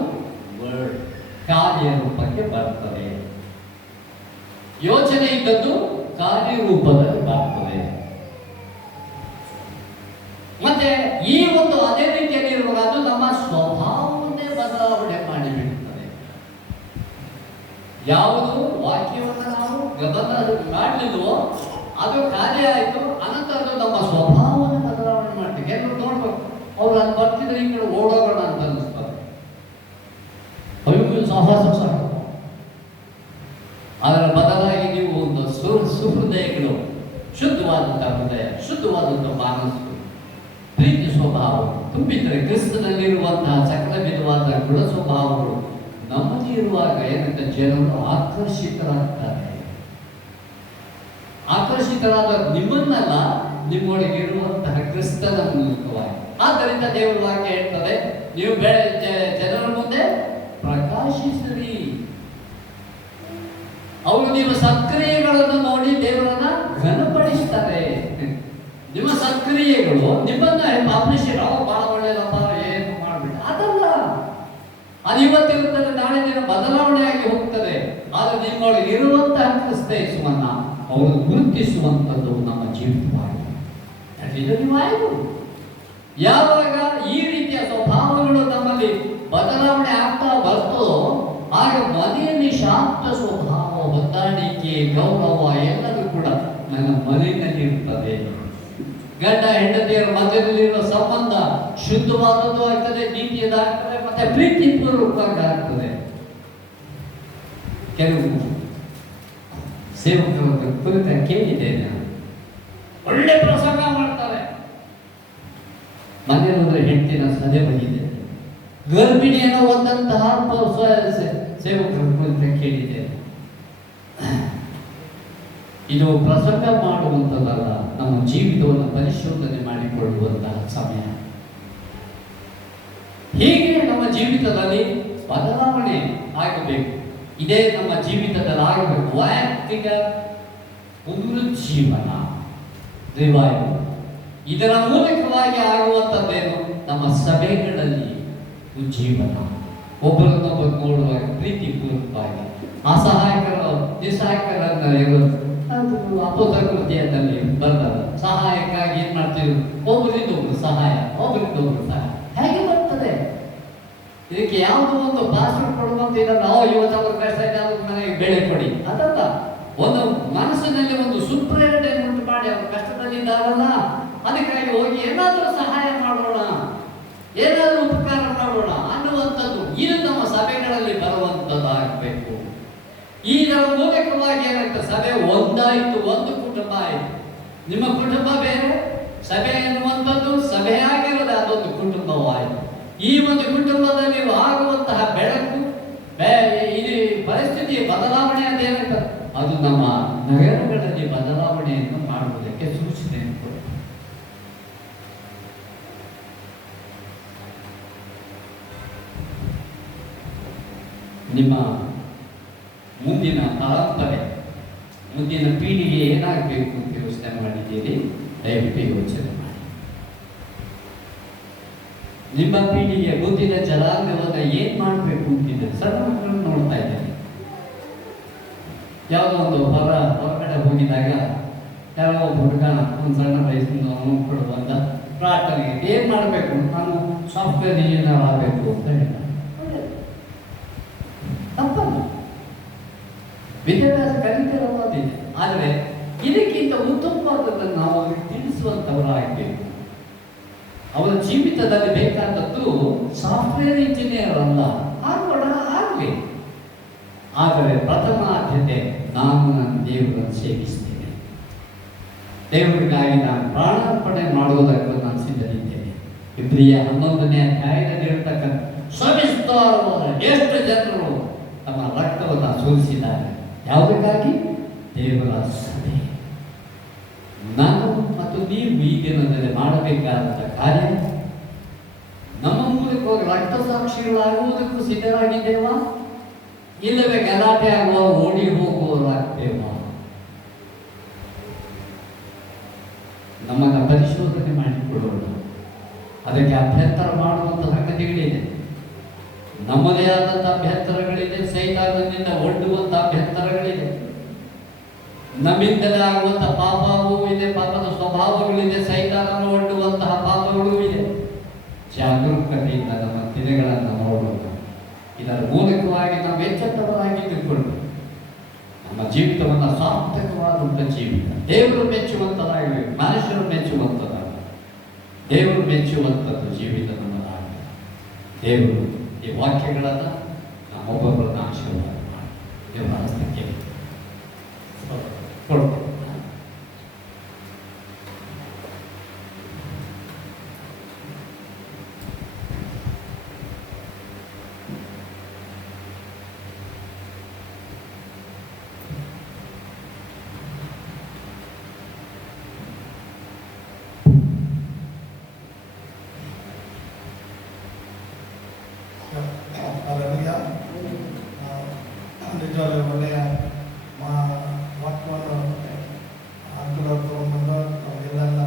ವರ್ಡ್ ಕಾರ್ಯ ರೂಪಕ್ಕೆ ಬರ್ತದೆ. ಯೋಚನೆ ಇದ್ದದ್ದು ಕಾರ್ಯರೂಪದಲ್ಲಿ ಬರ್ತದೆ. ಮತ್ತೆ ಈ ಒಂದು ಅದೇ ರೀತಿಯಲ್ಲಿ ಇರುವಾಗ ಅದು ನಮ್ಮ ಸ್ವಭಾವವನ್ನೇ ಬದಲಾವಣೆ ಮಾಡಿಬಿಡುತ್ತದೆ. ಯಾವುದು ವಾಕ್ಯವನ್ನು ನಾವು ಗಮನ ಮಾಡಲಿಲ್ವೋ ಅದು ಕಾರ್ಯ ಆಯಿತು, ಅನಂತರ ಅದು ನಮ್ಮ ಸ್ವಭಾವವನ್ನು ಬದಲಾವಣೆ ಮಾಡ್ತೀವಿ. ಕೆಲವರು ನೋಡ್ಬೇಕು, ಅವ್ರು ಅದು ಬರ್ತಿದ್ರೆ ಈ ಕಡೆ ಓಡೋಗೋಣ ಅಂತ ಅನ್ನಿಸ್ತಾರೆ, ಅಯ್ಯೋ ಸಾಹಸ ಸಾಕು. ಅದರ ಬದಲಾಗಿ ನೀವು ಒಂದು ಸುಹೃದಯಗಳು, ಶುದ್ಧವಾದಂಥ ಹೃದಯ, ಶುದ್ಧವಾದಂಥ ಮನಸ್ಸು, ಪ್ರೀತಿ ಸ್ವಭಾವ ತುಂಬಿದ್ರೆ ಕ್ರಿಸ್ತನಲ್ಲಿರುವಂತಹ ಸಕಲ ವಿಧವಾದ ಗುಣ ಸ್ವಭಾವಗಳು ನಮ್ಮಲ್ಲಿ ಇರುವಾಗ ಏನಂತ ಜನರು ಆಕರ್ಷಿತರಾಗ್ತಾರೆ. ಆಕರ್ಷಿತರಾದ ನಿಮ್ಮನ್ನಲ್ಲ, ನಿಮ್ಮೊಳಗೆ ಇರುವಂತಹ ಕ್ರಿಸ್ತನ ಮೂಲಕವಾಗಿ. ಆದ್ದರಿಂದ ದೇವರ ವಾಕ್ಯ ಹೇಳ್ತದೆ, ನೀವು ಜನರ ಮುಂದೆ ಪ್ರಕಾಶಿಸಿರಿ. ಅವರು ನಿಮ್ಮ ಸಕ್ರಿಯೆಗಳನ್ನು ನೋಡಿ ದೇವರನ್ನ ಘನಪಡಿಸ್ತಾರೆ. ನಿಮ್ಮ ಸಕ್ರಿಯೆಗಳು ನಿಮ್ಮನ್ನ ಅಪ್ರಿಷಿಯೇಟ್, ಬಹಳ ಒಳ್ಳೆಯದಪ್ಪ, ಏನು ಮಾಡ್ಬಿಟ್ಟು ಅದಲ್ಲ. ಅದು ಇವತ್ತಿರುತ್ತದೆ, ನಾಳೆ ದಿನ ಬದಲಾವಣೆಯಾಗಿ ಹೋಗ್ತದೆ. ಆದರೆ ನಿಮ್ಮೊಳಗೆ ಇರುವಂತಹ ಕ್ರಿಸ್ತ ಯೇಸುವನ್ನ ಅವರು ಗುರುತಿಸುವಂಥದ್ದು ನಮ್ಮ ಜೀವಿತವಾಗಿದೆ. ಯಾವಾಗ ಈ ರೀತಿಯ ಸ್ವಭಾವಗಳು ನಮ್ಮಲ್ಲಿ ಬದಲಾವಣೆ ಆಗ್ತಾ ಬರ್ತದೋ ಆಗ ಮನೆಯಲ್ಲಿ ಶಾಂತ ಸ್ವಭಾವ, ಹೊಂದಾಣಿಕೆ, ಗೌರವ ಎಲ್ಲವೂ ಕೂಡ ನನ್ನ ಮನೆಯಲ್ಲಿ ಇರ್ತದೆ. ಗಂಡ ಹೆಂಡತಿಯರ ಮಧ್ಯದಲ್ಲಿರುವ ಸಂಬಂಧ ಶುದ್ಧವಾದದ್ದು ಆಗ್ತದೆ, ನೀತಿಯದಾಗ್ತದೆ, ಮತ್ತೆ ಪ್ರೀತಿಪೂರ್ವಕವಾಗಿ ಆಗ್ತದೆ. ಕೆಲವು ಸೇವಕರ ಕುರಿತ ಕೇಳಿದ್ದೇನೆ, ಒಳ್ಳೆ ಪ್ರಸಂಗ ಮಾಡ್ತಾರೆ, ಮನೆಯಲ್ಲಿ ಹೋದ್ರೆ ಹೆಂಡತಿನ ಸದೆ ಬಂದಿದೆ, ಗರ್ಭಿಣಿಯನ್ನು ಹೊಂದಂತಹ ಸೇವಕರ ಕುರಿತ ಕೇಳಿದ್ದೇನೆ. ಇದು ಪ್ರಸಂಗ ಮಾಡುವಂಥದ್ದಲ್ಲ, ನಮ್ಮ ಜೀವಿತವನ್ನು ಪರಿಶೋಧನೆ ಮಾಡಿಕೊಳ್ಳುವಂತಹ ಸಮಯ. ಹೀಗೆ ನಮ್ಮ ಜೀವಿತದಲ್ಲಿ ಬದಲಾವಣೆ ಆಗಬೇಕು. ಇದೇ ನಮ್ಮ ಜೀವಿತದಲ್ಲಿ ಆಗಬೇಕು. ವೈಯಕ್ತಿಕ ಪುನರುಜ್ಜೀವನ, ರಿವೈವಲ್. ಇದರ ಮೂಲಕವಾಗಿ ಆಗುವಂಥದ್ದೇನು, ನಮ್ಮ ಸಭೆಗಳಲ್ಲಿ ಉಜ್ಜೀವನ, ಒಬ್ಬರನ್ನೊಬ್ಬರು ನೋಡುವಾಗ ಪ್ರೀತಿಪೂರ್ವಕವಾಗಿ, ಅಸಹಾಯಕರು ನಿಸ್ಸಹಾಯಕರನ್ನ ಅಪೋಸ್ತಲ ಕೃತ್ಯದಲ್ಲಿ ಬರ್ತಾರೆ. ಸಹಾಯಕ್ಕಾಗಿ ಏನ್ ಮಾಡ್ತೀವಿ, ಒಬ್ಬರಿಂದ ಒಬ್ರು ಸಹಾಯ, ಒಬ್ಬರಿಂದ ಒಬ್ರು ಸಹಾಯ. ಹೇಗೆ ಬರ್ತದೆ? ಇದಕ್ಕೆ ಯಾವುದೋ ಒಂದು ಪಾಸ್ವರ್ಡ್ ಕೊಡುವಂತ ಇದಲ್ಲ, ಇವತ್ತು ಅವ್ರ ಕಷ್ಟ ಇದೆ, ಅವ್ರ ಮನೆಗೆ ಬೆಳೆ ಕೊಡಿ ಅದಲ್ಲ. ಒಂದು ಮನಸ್ಸಿನಲ್ಲಿ ಒಂದು ಸುಪ್ರೇರಣೆ ಉಂಟು ಮಾಡಿ ಅವ್ರ ಕಷ್ಟದಲ್ಲಿದ್ದಾರಲ್ಲ, ಅದಕ್ಕಾಗಿ ಹೋಗಿ ಏನಾದರೂ ಸಹಾಯ ಮಾಡೋಣ, ಏನಾದರೂ ಉಪಕಾರ ಮಾಡೋಣ ಅನ್ನುವಂಥದ್ದು ಇದು ನಮ್ಮ ಸಭೆಗಳಲ್ಲಿ ಬರುವಂಥದ್ದಾಗಬೇಕು. ಇದರ ಮೂಲಕವಾಗಿ ಏನಾಗ್ತದೆ, ಸಭೆ ಒಂದಾಯಿತು, ಒಂದು ಕುಟುಂಬ ಆಯಿತು. ನಿಮ್ಮ ಕುಟುಂಬ ಬೇರೆ, ಸಭೆ ಎನ್ನುವಂಥದ್ದು ಸಭೆಯಾಗಿರೋದು ಅದೊಂದು ಕುಟುಂಬವಾಯಿತು. ಈ ಒಂದು ಕುಟುಂಬದಲ್ಲಿ ಆಗುವಂತಹ ಬೆಳಕು, ಇದು ಪರಿಸ್ಥಿತಿ ಬದಲಾವಣೆ ಅದೇನಾಗ್ತದೆ, ಅದು ನಮ್ಮ ನಗರಗಳಲ್ಲಿ ಬದಲಾವಣೆಯನ್ನು ಮಾಡುವುದಕ್ಕೆ ಸೂಚನೆಯನ್ನು ಕೊಡುತ್ತೆ. ನಿಮ್ಮ ಮುಂದಿನ ಪರಂಪರೆ, ಮುಂದಿನ ಪೀಳಿಗೆ ಏನಾಗಬೇಕು ಅಂತ ಯೋಚನೆ ಮಾಡಿದ್ದೀರಿ, ದಯವಿಟ್ಟು ಯೋಚನೆ ಮಾಡಿ. ನಿಮ್ಮ ಪೀಳಿಗೆ ಮುಂದಿನ ಜನಾಂಗವನ್ನು ಏನ್ ಮಾಡಬೇಕು ಅಂತಿದ್ದಾರೆ. ಸಣ್ಣ ಮಕ್ಕಳನ್ನು ನೋಡ್ತಾ ಇದ್ದಾರೆ. ಯಾವುದೋ ಒಂದು ಹೊರಗಡೆ ಹೋಗಿದಾಗ ಯಾರೋ ಒಬ್ಬ ಹುಡುಗ ಒಂದು ಸಣ್ಣ ವಯಸ್ಸಿನವನು ಕೊಡುವಂಥ ಪ್ರಾರ್ಥನೆಗೆ ಏನು ಮಾಡಬೇಕು, ನಾನು ಸಾಫ್ಟ್ವೇರ್ ಇಂಜಿನಿಯರ್ ಆಗಬೇಕು ಅಂತ ಹೇಳಿದ. ತಪ್ಪಲ್ಲ, ವಿದ್ಯಾಭ್ಯಾಸ ಕಲಿತಿರೋದಿದೆ. ಆದರೆ ಇದಕ್ಕಿಂತ ಉತ್ತಮವಾದದ್ದನ್ನು ನಾವು ಅವರಿಗೆ ತಿಳಿಸುವಂಥವರಾಗಬೇಕು. ಅವರ ಜೀವಿತದಲ್ಲಿ ಬೇಕಾದದ್ದು ಸಾಫ್ಟ್ವೇರ್ ಇಂಜಿನಿಯರ್ ಅಲ್ಲ, ಆಗೋಣ ಆಗಲಿ. ಆದರೆ ಪ್ರಥಮ ಆದ್ಯತೆ ನಾನು ನನ್ನ ದೇವರನ್ನು ಸೇವಿಸ್ತೇನೆ, ದೇವರಿಗಾಗಿ ನಾನು ಪ್ರಾಣಾರ್ಪಣೆ ಮಾಡುವುದಕ್ಕೆ ನಾನು ಸಿದ್ಧರಿದ್ದೇನೆ. ಇಬ್ರಿಯ 11ನೇ ಅಧ್ಯಾಯದಲ್ಲಿರತಕ್ಕಂಥ ಸವಿಸ್ತಾರವಾದ ಎಷ್ಟು ಜನರು ತಮ್ಮ ರಕ್ತವನ್ನು ಸುರಿಸಿದ್ದಾರೆ. ಯಾವುದಕ್ಕಾಗಿ? ದೇವರ ಸಭೆ. ನಾನು ಮತ್ತು ನೀವು ಈ ದಿನದಲ್ಲಿ ಮಾಡಬೇಕಾದ ಕಾರ್ಯ, ನಮ್ಮ ಮೂಲಕವಾಗಿ ರಕ್ತ ಸಾಕ್ಷಿಗಳಾಗುವುದಕ್ಕೂ ಸಿದ್ಧರಾಗಿದ್ದೇವಾ, ಇಲ್ಲವೇ ಗಲಾಟೆ ಆಗುವ ಓಡಿ ಹೋಗುವವರಾಗ್ತೇವಾ? ನಮ್ಮನ್ನು ಪರಿಶೋಧನೆ ಮಾಡಿಕೊಳ್ಳೋಣ. ಅದಕ್ಕೆ ಅಭ್ಯಂತರ ಮಾಡುವಂಥ ಸಂಗತಿಗಳಿದೆ, ನಮ್ಮದೇ ಆದಂಥ ಅಭ್ಯಂತರಗಳಿದೆ, ಸೈತಾನನಿಂದ ಒಡ್ಡುವಂಥ ಅಭ್ಯಂತರಗಳಿದೆ, ನಮ್ಮಿಂದಲೇ ಆಗುವಂಥ ಪಾಪವೂ ಇದೆ, ಪಾಪದ ಸ್ವಭಾವಗಳಿದೆ, ಸೈತಾನನ್ನು ಒಡ್ಡುವಂತಹ ಪಾಪಗಳೂ ಇದೆ. ಜಾಗರೂಕತೆಯಿಂದ ನಮ್ಮ ದಿನಗಳನ್ನು ನೋಡೋಣ. ಇದರ ಮೂಲಕವಾಗಿ ನಾವು ಎಚ್ಚೆತ್ತವರಾಗಿದ್ದುಕೊಂಡು ನಮ್ಮ ಜೀವಿತವನ್ನು ಸಾರ್ಥಕವಾದಂಥ ಜೀವಿತ, ದೇವರು ಮೆಚ್ಚುವಂಥದ್ದಾಗಬೇಕು, ಮನುಷ್ಯರು ಮೆಚ್ಚುವಂಥದ್ದಾಗ, ದೇವರು ಮೆಚ್ಚುವಂಥದ್ದು ಜೀವಿತ ನಮ್ಮದಾಗಲಿ. ದೇವರು ಈ ವಾಕ್ಯಗಳನ್ನು ನಮ್ಮೊಬ್ಬೊಬ್ಬರನ್ನ ಆಶೀರ್ವಾದ ಮಾಡಿ ದೇವರ ಹಸ್ತಕ್ಕೆ ಕೊಡ್ತೇವೆ. ನಿಜವಾಗ್ಲೂ ಒಳ್ಳೆಯ ವಾಕ್ಯವನ್ನು ಅನುಕೂಲ ತಗೊಂಡ್ಬಂದು ನಾವೆಲ್ಲ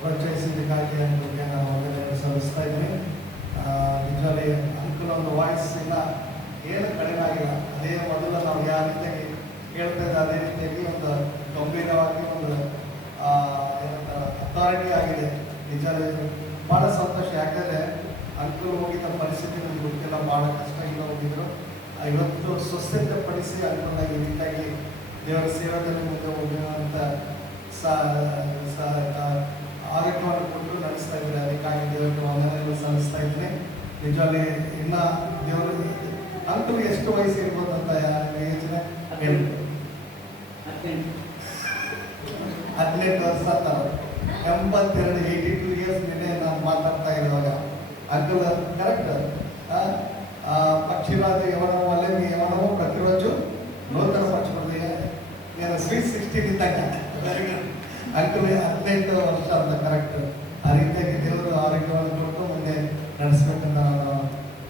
ಪ್ರೋತ್ಸಾಹಿಸಿದ್ದಕ್ಕಾಗಿ ನಿಮಗೆ ನಾವು ವಂದನೆಯನ್ನು ಸಲ್ಲಿಸ್ತಾ ಇದ್ವಿ. ನಿಜವಾಗ್ಲೂ ಅನುಕೂಲ ಒಂದು ವಾಯ್ಸ್ ಇಲ್ಲ, ಏನು ಕಡಿಮೆ ಆಗಿಲ್ಲ. ಅದೇ ಮೊದಲು ನಾವು ಯಾವ ರೀತಿಯಾಗಿ ಕೇಳ್ತಾ ಇದ್ದ ಅದೇ ರೀತಿಯಾಗಿ ಒಂದು ಗಂಭೀರವಾಗಿ ಒಂದು ಅಥಾರಿಟಿ ಆಗಿದೆ. ನಿಜವಾಗ್ಲೂ ಭಾಳ ಸಂತೋಷ. ಯಾಕಂದರೆ ಅನುಕೂಲ ಹೋಗಿದ್ದ ಪರಿಸ್ಥಿತಿ ನಮ್ಗೆ ಗೊತ್ತಿಲ್ಲ, ಭಾಳ ಕಷ್ಟ ಇಲ್ಲ ಹೋಗಿದ್ರು. ಇವತ್ತು ಸ್ವಸ್ಥತೆಪಡಿಸಿ ಅನುಕೂಲವಾಗಿ ರೀತಿಯಾಗಿ ದೇವರ ಸೇವೆಯಲ್ಲಿ ಮುಂದೆ ಹೋಗುವಂಥ ಆರೋಗ್ಯವನ್ನು ಕೊಟ್ಟು ನಡೆಸ್ತಾ ಇದ್ದಾರೆ. ಅದಕ್ಕಾಗಿ ದೇವರಿಗೆ ವಂದನೆಯನ್ನು ಸಲ್ಲಿಸ್ತಾ ಇದ್ದೀನಿ. ನಿಜವಾಗಿ ಇನ್ನು ದೇವರು ಅಂಕಲ್ಗೆ ಎಷ್ಟು ವಯಸ್ಸು ಇರ್ಬೋದು ಅಂತ ಯೋಚನೆ ಹೇಳಿ. 18 ವರ್ಷ ಅಂತಾರೆ. 82 82 ಇಯರ್ಸ್ ನಿನ್ನೆ ನಾನು ಮಾತಾಡ್ತಾ ಇರುವಾಗ ಅಂಕಲ್ ಕರೆಕ್ಟ್. పక్షిరాజ ఎవరో వల్ల మీ ఎవరో ప్రతిరోజు నూతన పరచబడి నేను స్వీట్ 16 ಇದ್ದಾಗ ಅಂಕಲ್ 18 ವರ್ಷ ಅಂತ ಕರೆಕ್ಟ್. ಆ ರೀತಿಯಾಗಿ ದೇವರು ಆರೋಗ್ಯವನ್ನು ಕೊಟ್ಟು ಮುಂದೆ ನಡೆಸಬೇಕಂತ ನಾನು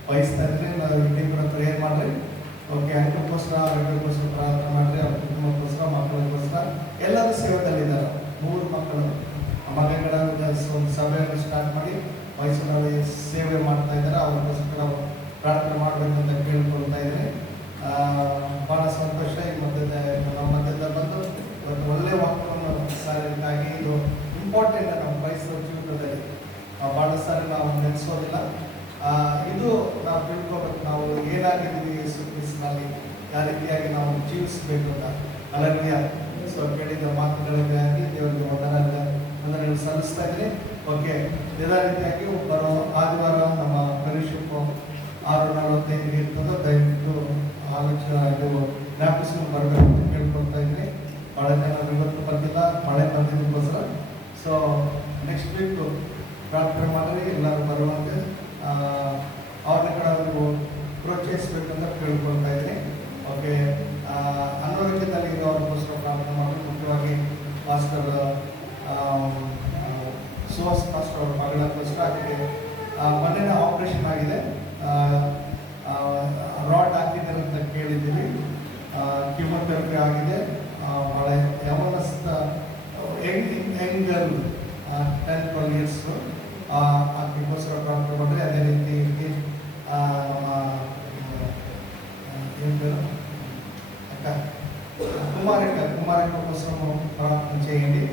ಬಯಸ್ತಾ ಇದ್ದೀನಿ. ನಾವು ಇಲ್ಲಿ ಕೂಡ ಪ್ರೇಯರ್ ಮಾಡಿರಿ. ಓಕೆ, ಅಂಕಲ್ಗೋಸ್ಕರ ಆರೋಗ್ಯಕ್ಕೋಸ್ಕರ ಪ್ರಾರ್ಥನೆ ಮಾಡಿರಿ. ಅವ್ರ ಕುಟುಂಬಕ್ಕೋಸ್ಕರ, ಮಕ್ಕಳಿಗೋಸ್ಕರ ಎಲ್ಲರೂ ಸೇವೆದಲ್ಲಿದ್ದಾರೆ. 3 ಮಕ್ಕಳು ಮಗಗಳ ಒಂದು ಸಭೆಯನ್ನು ಸ್ಟಾರ್ಟ್ ಮಾಡಿ ಮೈಸೂರಲ್ಲಿ ಸೇವೆ ಮಾಡ್ತಾ ಇದ್ದಾರೆ. ಅವ್ರಿಗೋಸ್ಕರ ಪ್ರಾರ್ಥನೆ ಮಾಡಬೇಕಂತ ಕೇಳ್ಕೊಳ್ತಾ ಇದ್ದೀನಿ. ಭಾಳ ಸಂತೋಷ. ಈ ನಮ್ಮ ಮಧ್ಯದಲ್ಲಿ ಬಂದು ಇವತ್ತು ಒಳ್ಳೆಯ ವಾಕ್ಯವನ್ನು ಸಾರಿಗಾಗಿ ಇದು ಇಂಪಾರ್ಟೆಂಟ್ ನಮ್ಮ ಕ್ರೈಸ್ತರ ಜೀವಿತದಲ್ಲಿ. ಭಾಳ ಸಾರಿ ನಾವು ನೆನೆಸೋದಿಲ್ಲ. ಇದು ನಾವು ತಿಳ್ಕೊಬೇಕು, ನಾವು ಏನಾಗಿದ್ದೀವಿ ಯೇಸು ಕ್ರಿಸ್ತನಲ್ಲಿ, ಯಾವ ರೀತಿಯಾಗಿ ನಾವು ಜೀವಿಸಬೇಕು ಅಂತ. ಅಲ್ಲೇ ಸೊ ಕೇಳಿದ ಮಾತುಗಳಿಗಾಗಿ ದೇವರಿಗೆ ವಂದನೆಗಳನ್ನು ಸಲ್ಲಿಸ್ತಾ ಇದ್ದೀನಿ. ಓಕೆ, ಇದೇ ರೀತಿಯಾಗಿ ಬರೋ ಆದಿವಾರ ನಮ್ಮ ಫೆಲೋಶಿಪ್ 6:45 ಇರ್ತದೆ. ದಯವಿಟ್ಟು ಆಲೋಚನೆ ಇದು ಜ್ಞಾಪಿಸ್ಕೊಂಡು ಬರಬೇಕು ಅಂತ ಕೇಳ್ಕೊಳ್ತಾ ಇದ್ದೀನಿ. ಭಾಳ ಜನ ಇವತ್ತು ಬಂದಿಲ್ಲ, ಮಳೆ ಬಂದಿದ್ದಕ್ಕೋಸ್ಕರ. ಸೊ ನೆಕ್ಸ್ಟ್ ವೀಕ್ ಪ್ರಾರ್ಥನೆ ಮಾಡಿರಿ, ಎಲ್ಲರೂ ಬರುವಂತೆ ಅವ್ರನ್ನ ಕಡೆ ನೀವು ಪ್ರೋತ್ಸಾಹಿಸಬೇಕಂತ ಕೇಳ್ಕೊಳ್ತಾ ಇದ್ದೀನಿ. ಓಕೆ, ಅನಾರೋಗ್ಯದಲ್ಲಿ ಇರೋರಿಗೋಸ್ಕರ ಪ್ರಾರ್ಥನೆ ಮಾಡಿ. ಮುಖ್ಯವಾಗಿ ಮಾಸ್ಟರ್ ಸುಹಾಸ್ ಮಾಸ್ಟರ್ ಅವ್ರ ಮಗಳಿಗೋಸ್ಕರ. ಅದಕ್ಕೆ ಮೊನ್ನೆ ಆಪರೇಷನ್ ಆಗಿದೆ, ರಾಡ್ ಹಾಕಿದ್ದಾರೆ ಅಂತ ಕೇಳಿದ್ದೀವಿ. ಕಿಮೊಥೆರಪಿ ಆಗಿದೆ. ಭಾಳ ಯಾವನಸ್ಥ ಯಂಗ್ ಗರ್ಲ್ 10-12 ಇಯರ್ಸು. ಅದಕ್ಕೋಸ್ಕರ ಪ್ರಾರ್ಥನೆ ಮಾಡಿದ್ರೆ. ಅದೇ ರೀತಿ ನಮ್ಮ ಏನು ಅಕ್ಕ ಕುಮಾರಕ್ಕೋಸ್ಕರ ಪ್ರಾರ್ಥನೆ చేయండి.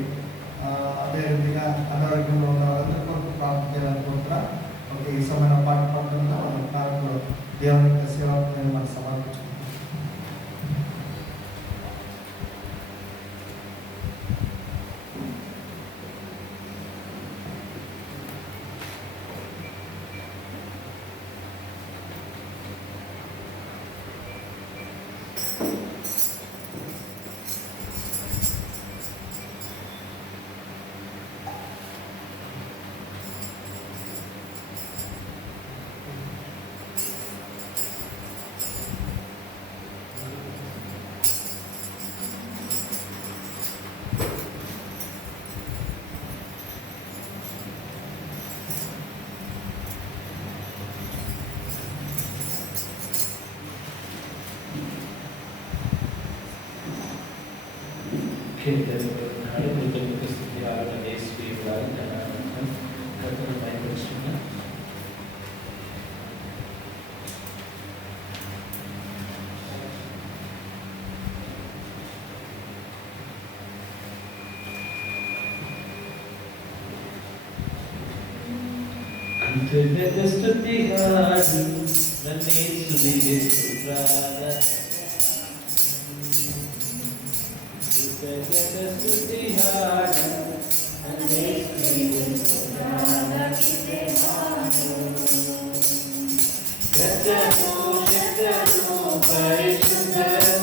అదేవిధంగా అనారోగ్యంలో ఉన్న వాళ్ళందరి కొరకు ప్రార్థన చేయాలనుకుంటున్నా. ఓకే, ఈ సమయంలో పాట పాడుతున్నా మన ప్రార్థనలో దేవుని యొక్క సేవకు నేను మనకు సమర్పించుకుంటాను. ಸ್ತುತಿ ಹಾಡು ನನ್ನೇಸುವಿಗೆ ಸ್ತೋತ್ರಾದ ಸ್ತುತಿ ಹಾಡು ನನ್ನೇಸುವಿಗೆ ಸ್ತೋತ್ರಾದ ಕರ್ತನು ಶಕ್ತನು ಪರಿಶುದ್ಧನು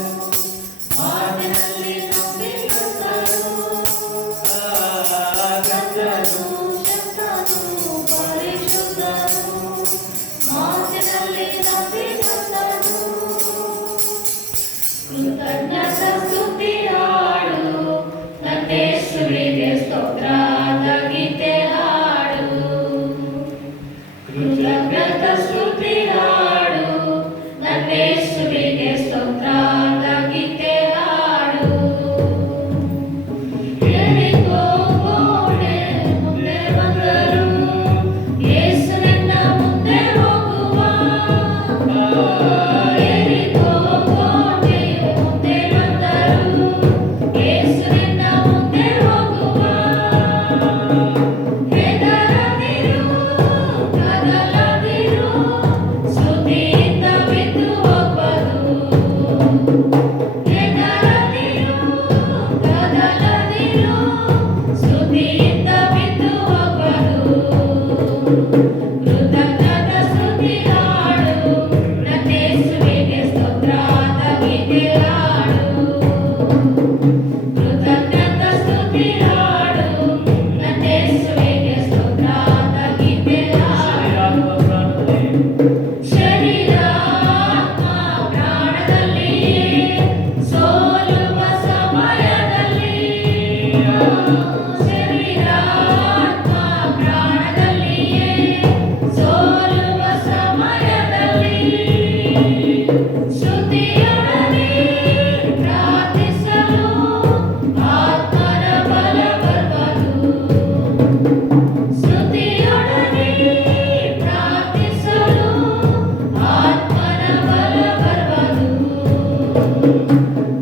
ಮಾತಿನಲ್ಲಿ ನಂಬಿಗಸ್ತನು ಕರ್ತನು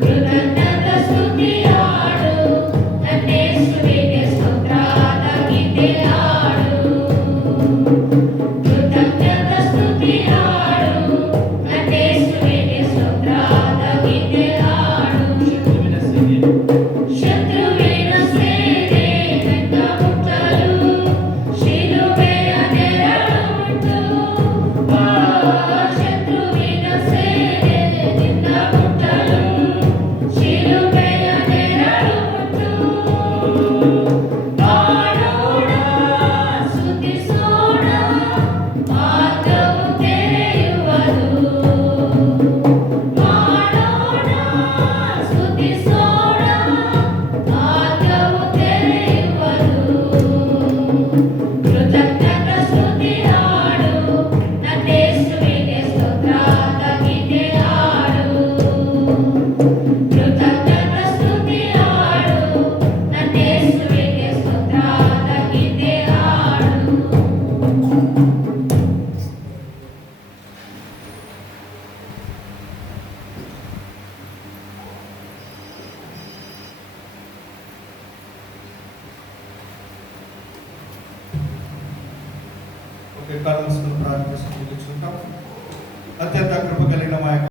ಕೃತಜ್ಞತ ಸ್ತುತಿ ಹಾಡು ನನ್ನೇಸುವೆ కళ్ళు మూసుకుని ప్రార్థిస్తూ కూర్చుంటాం. అత్యంత కృప కలిగిన మా యొక్క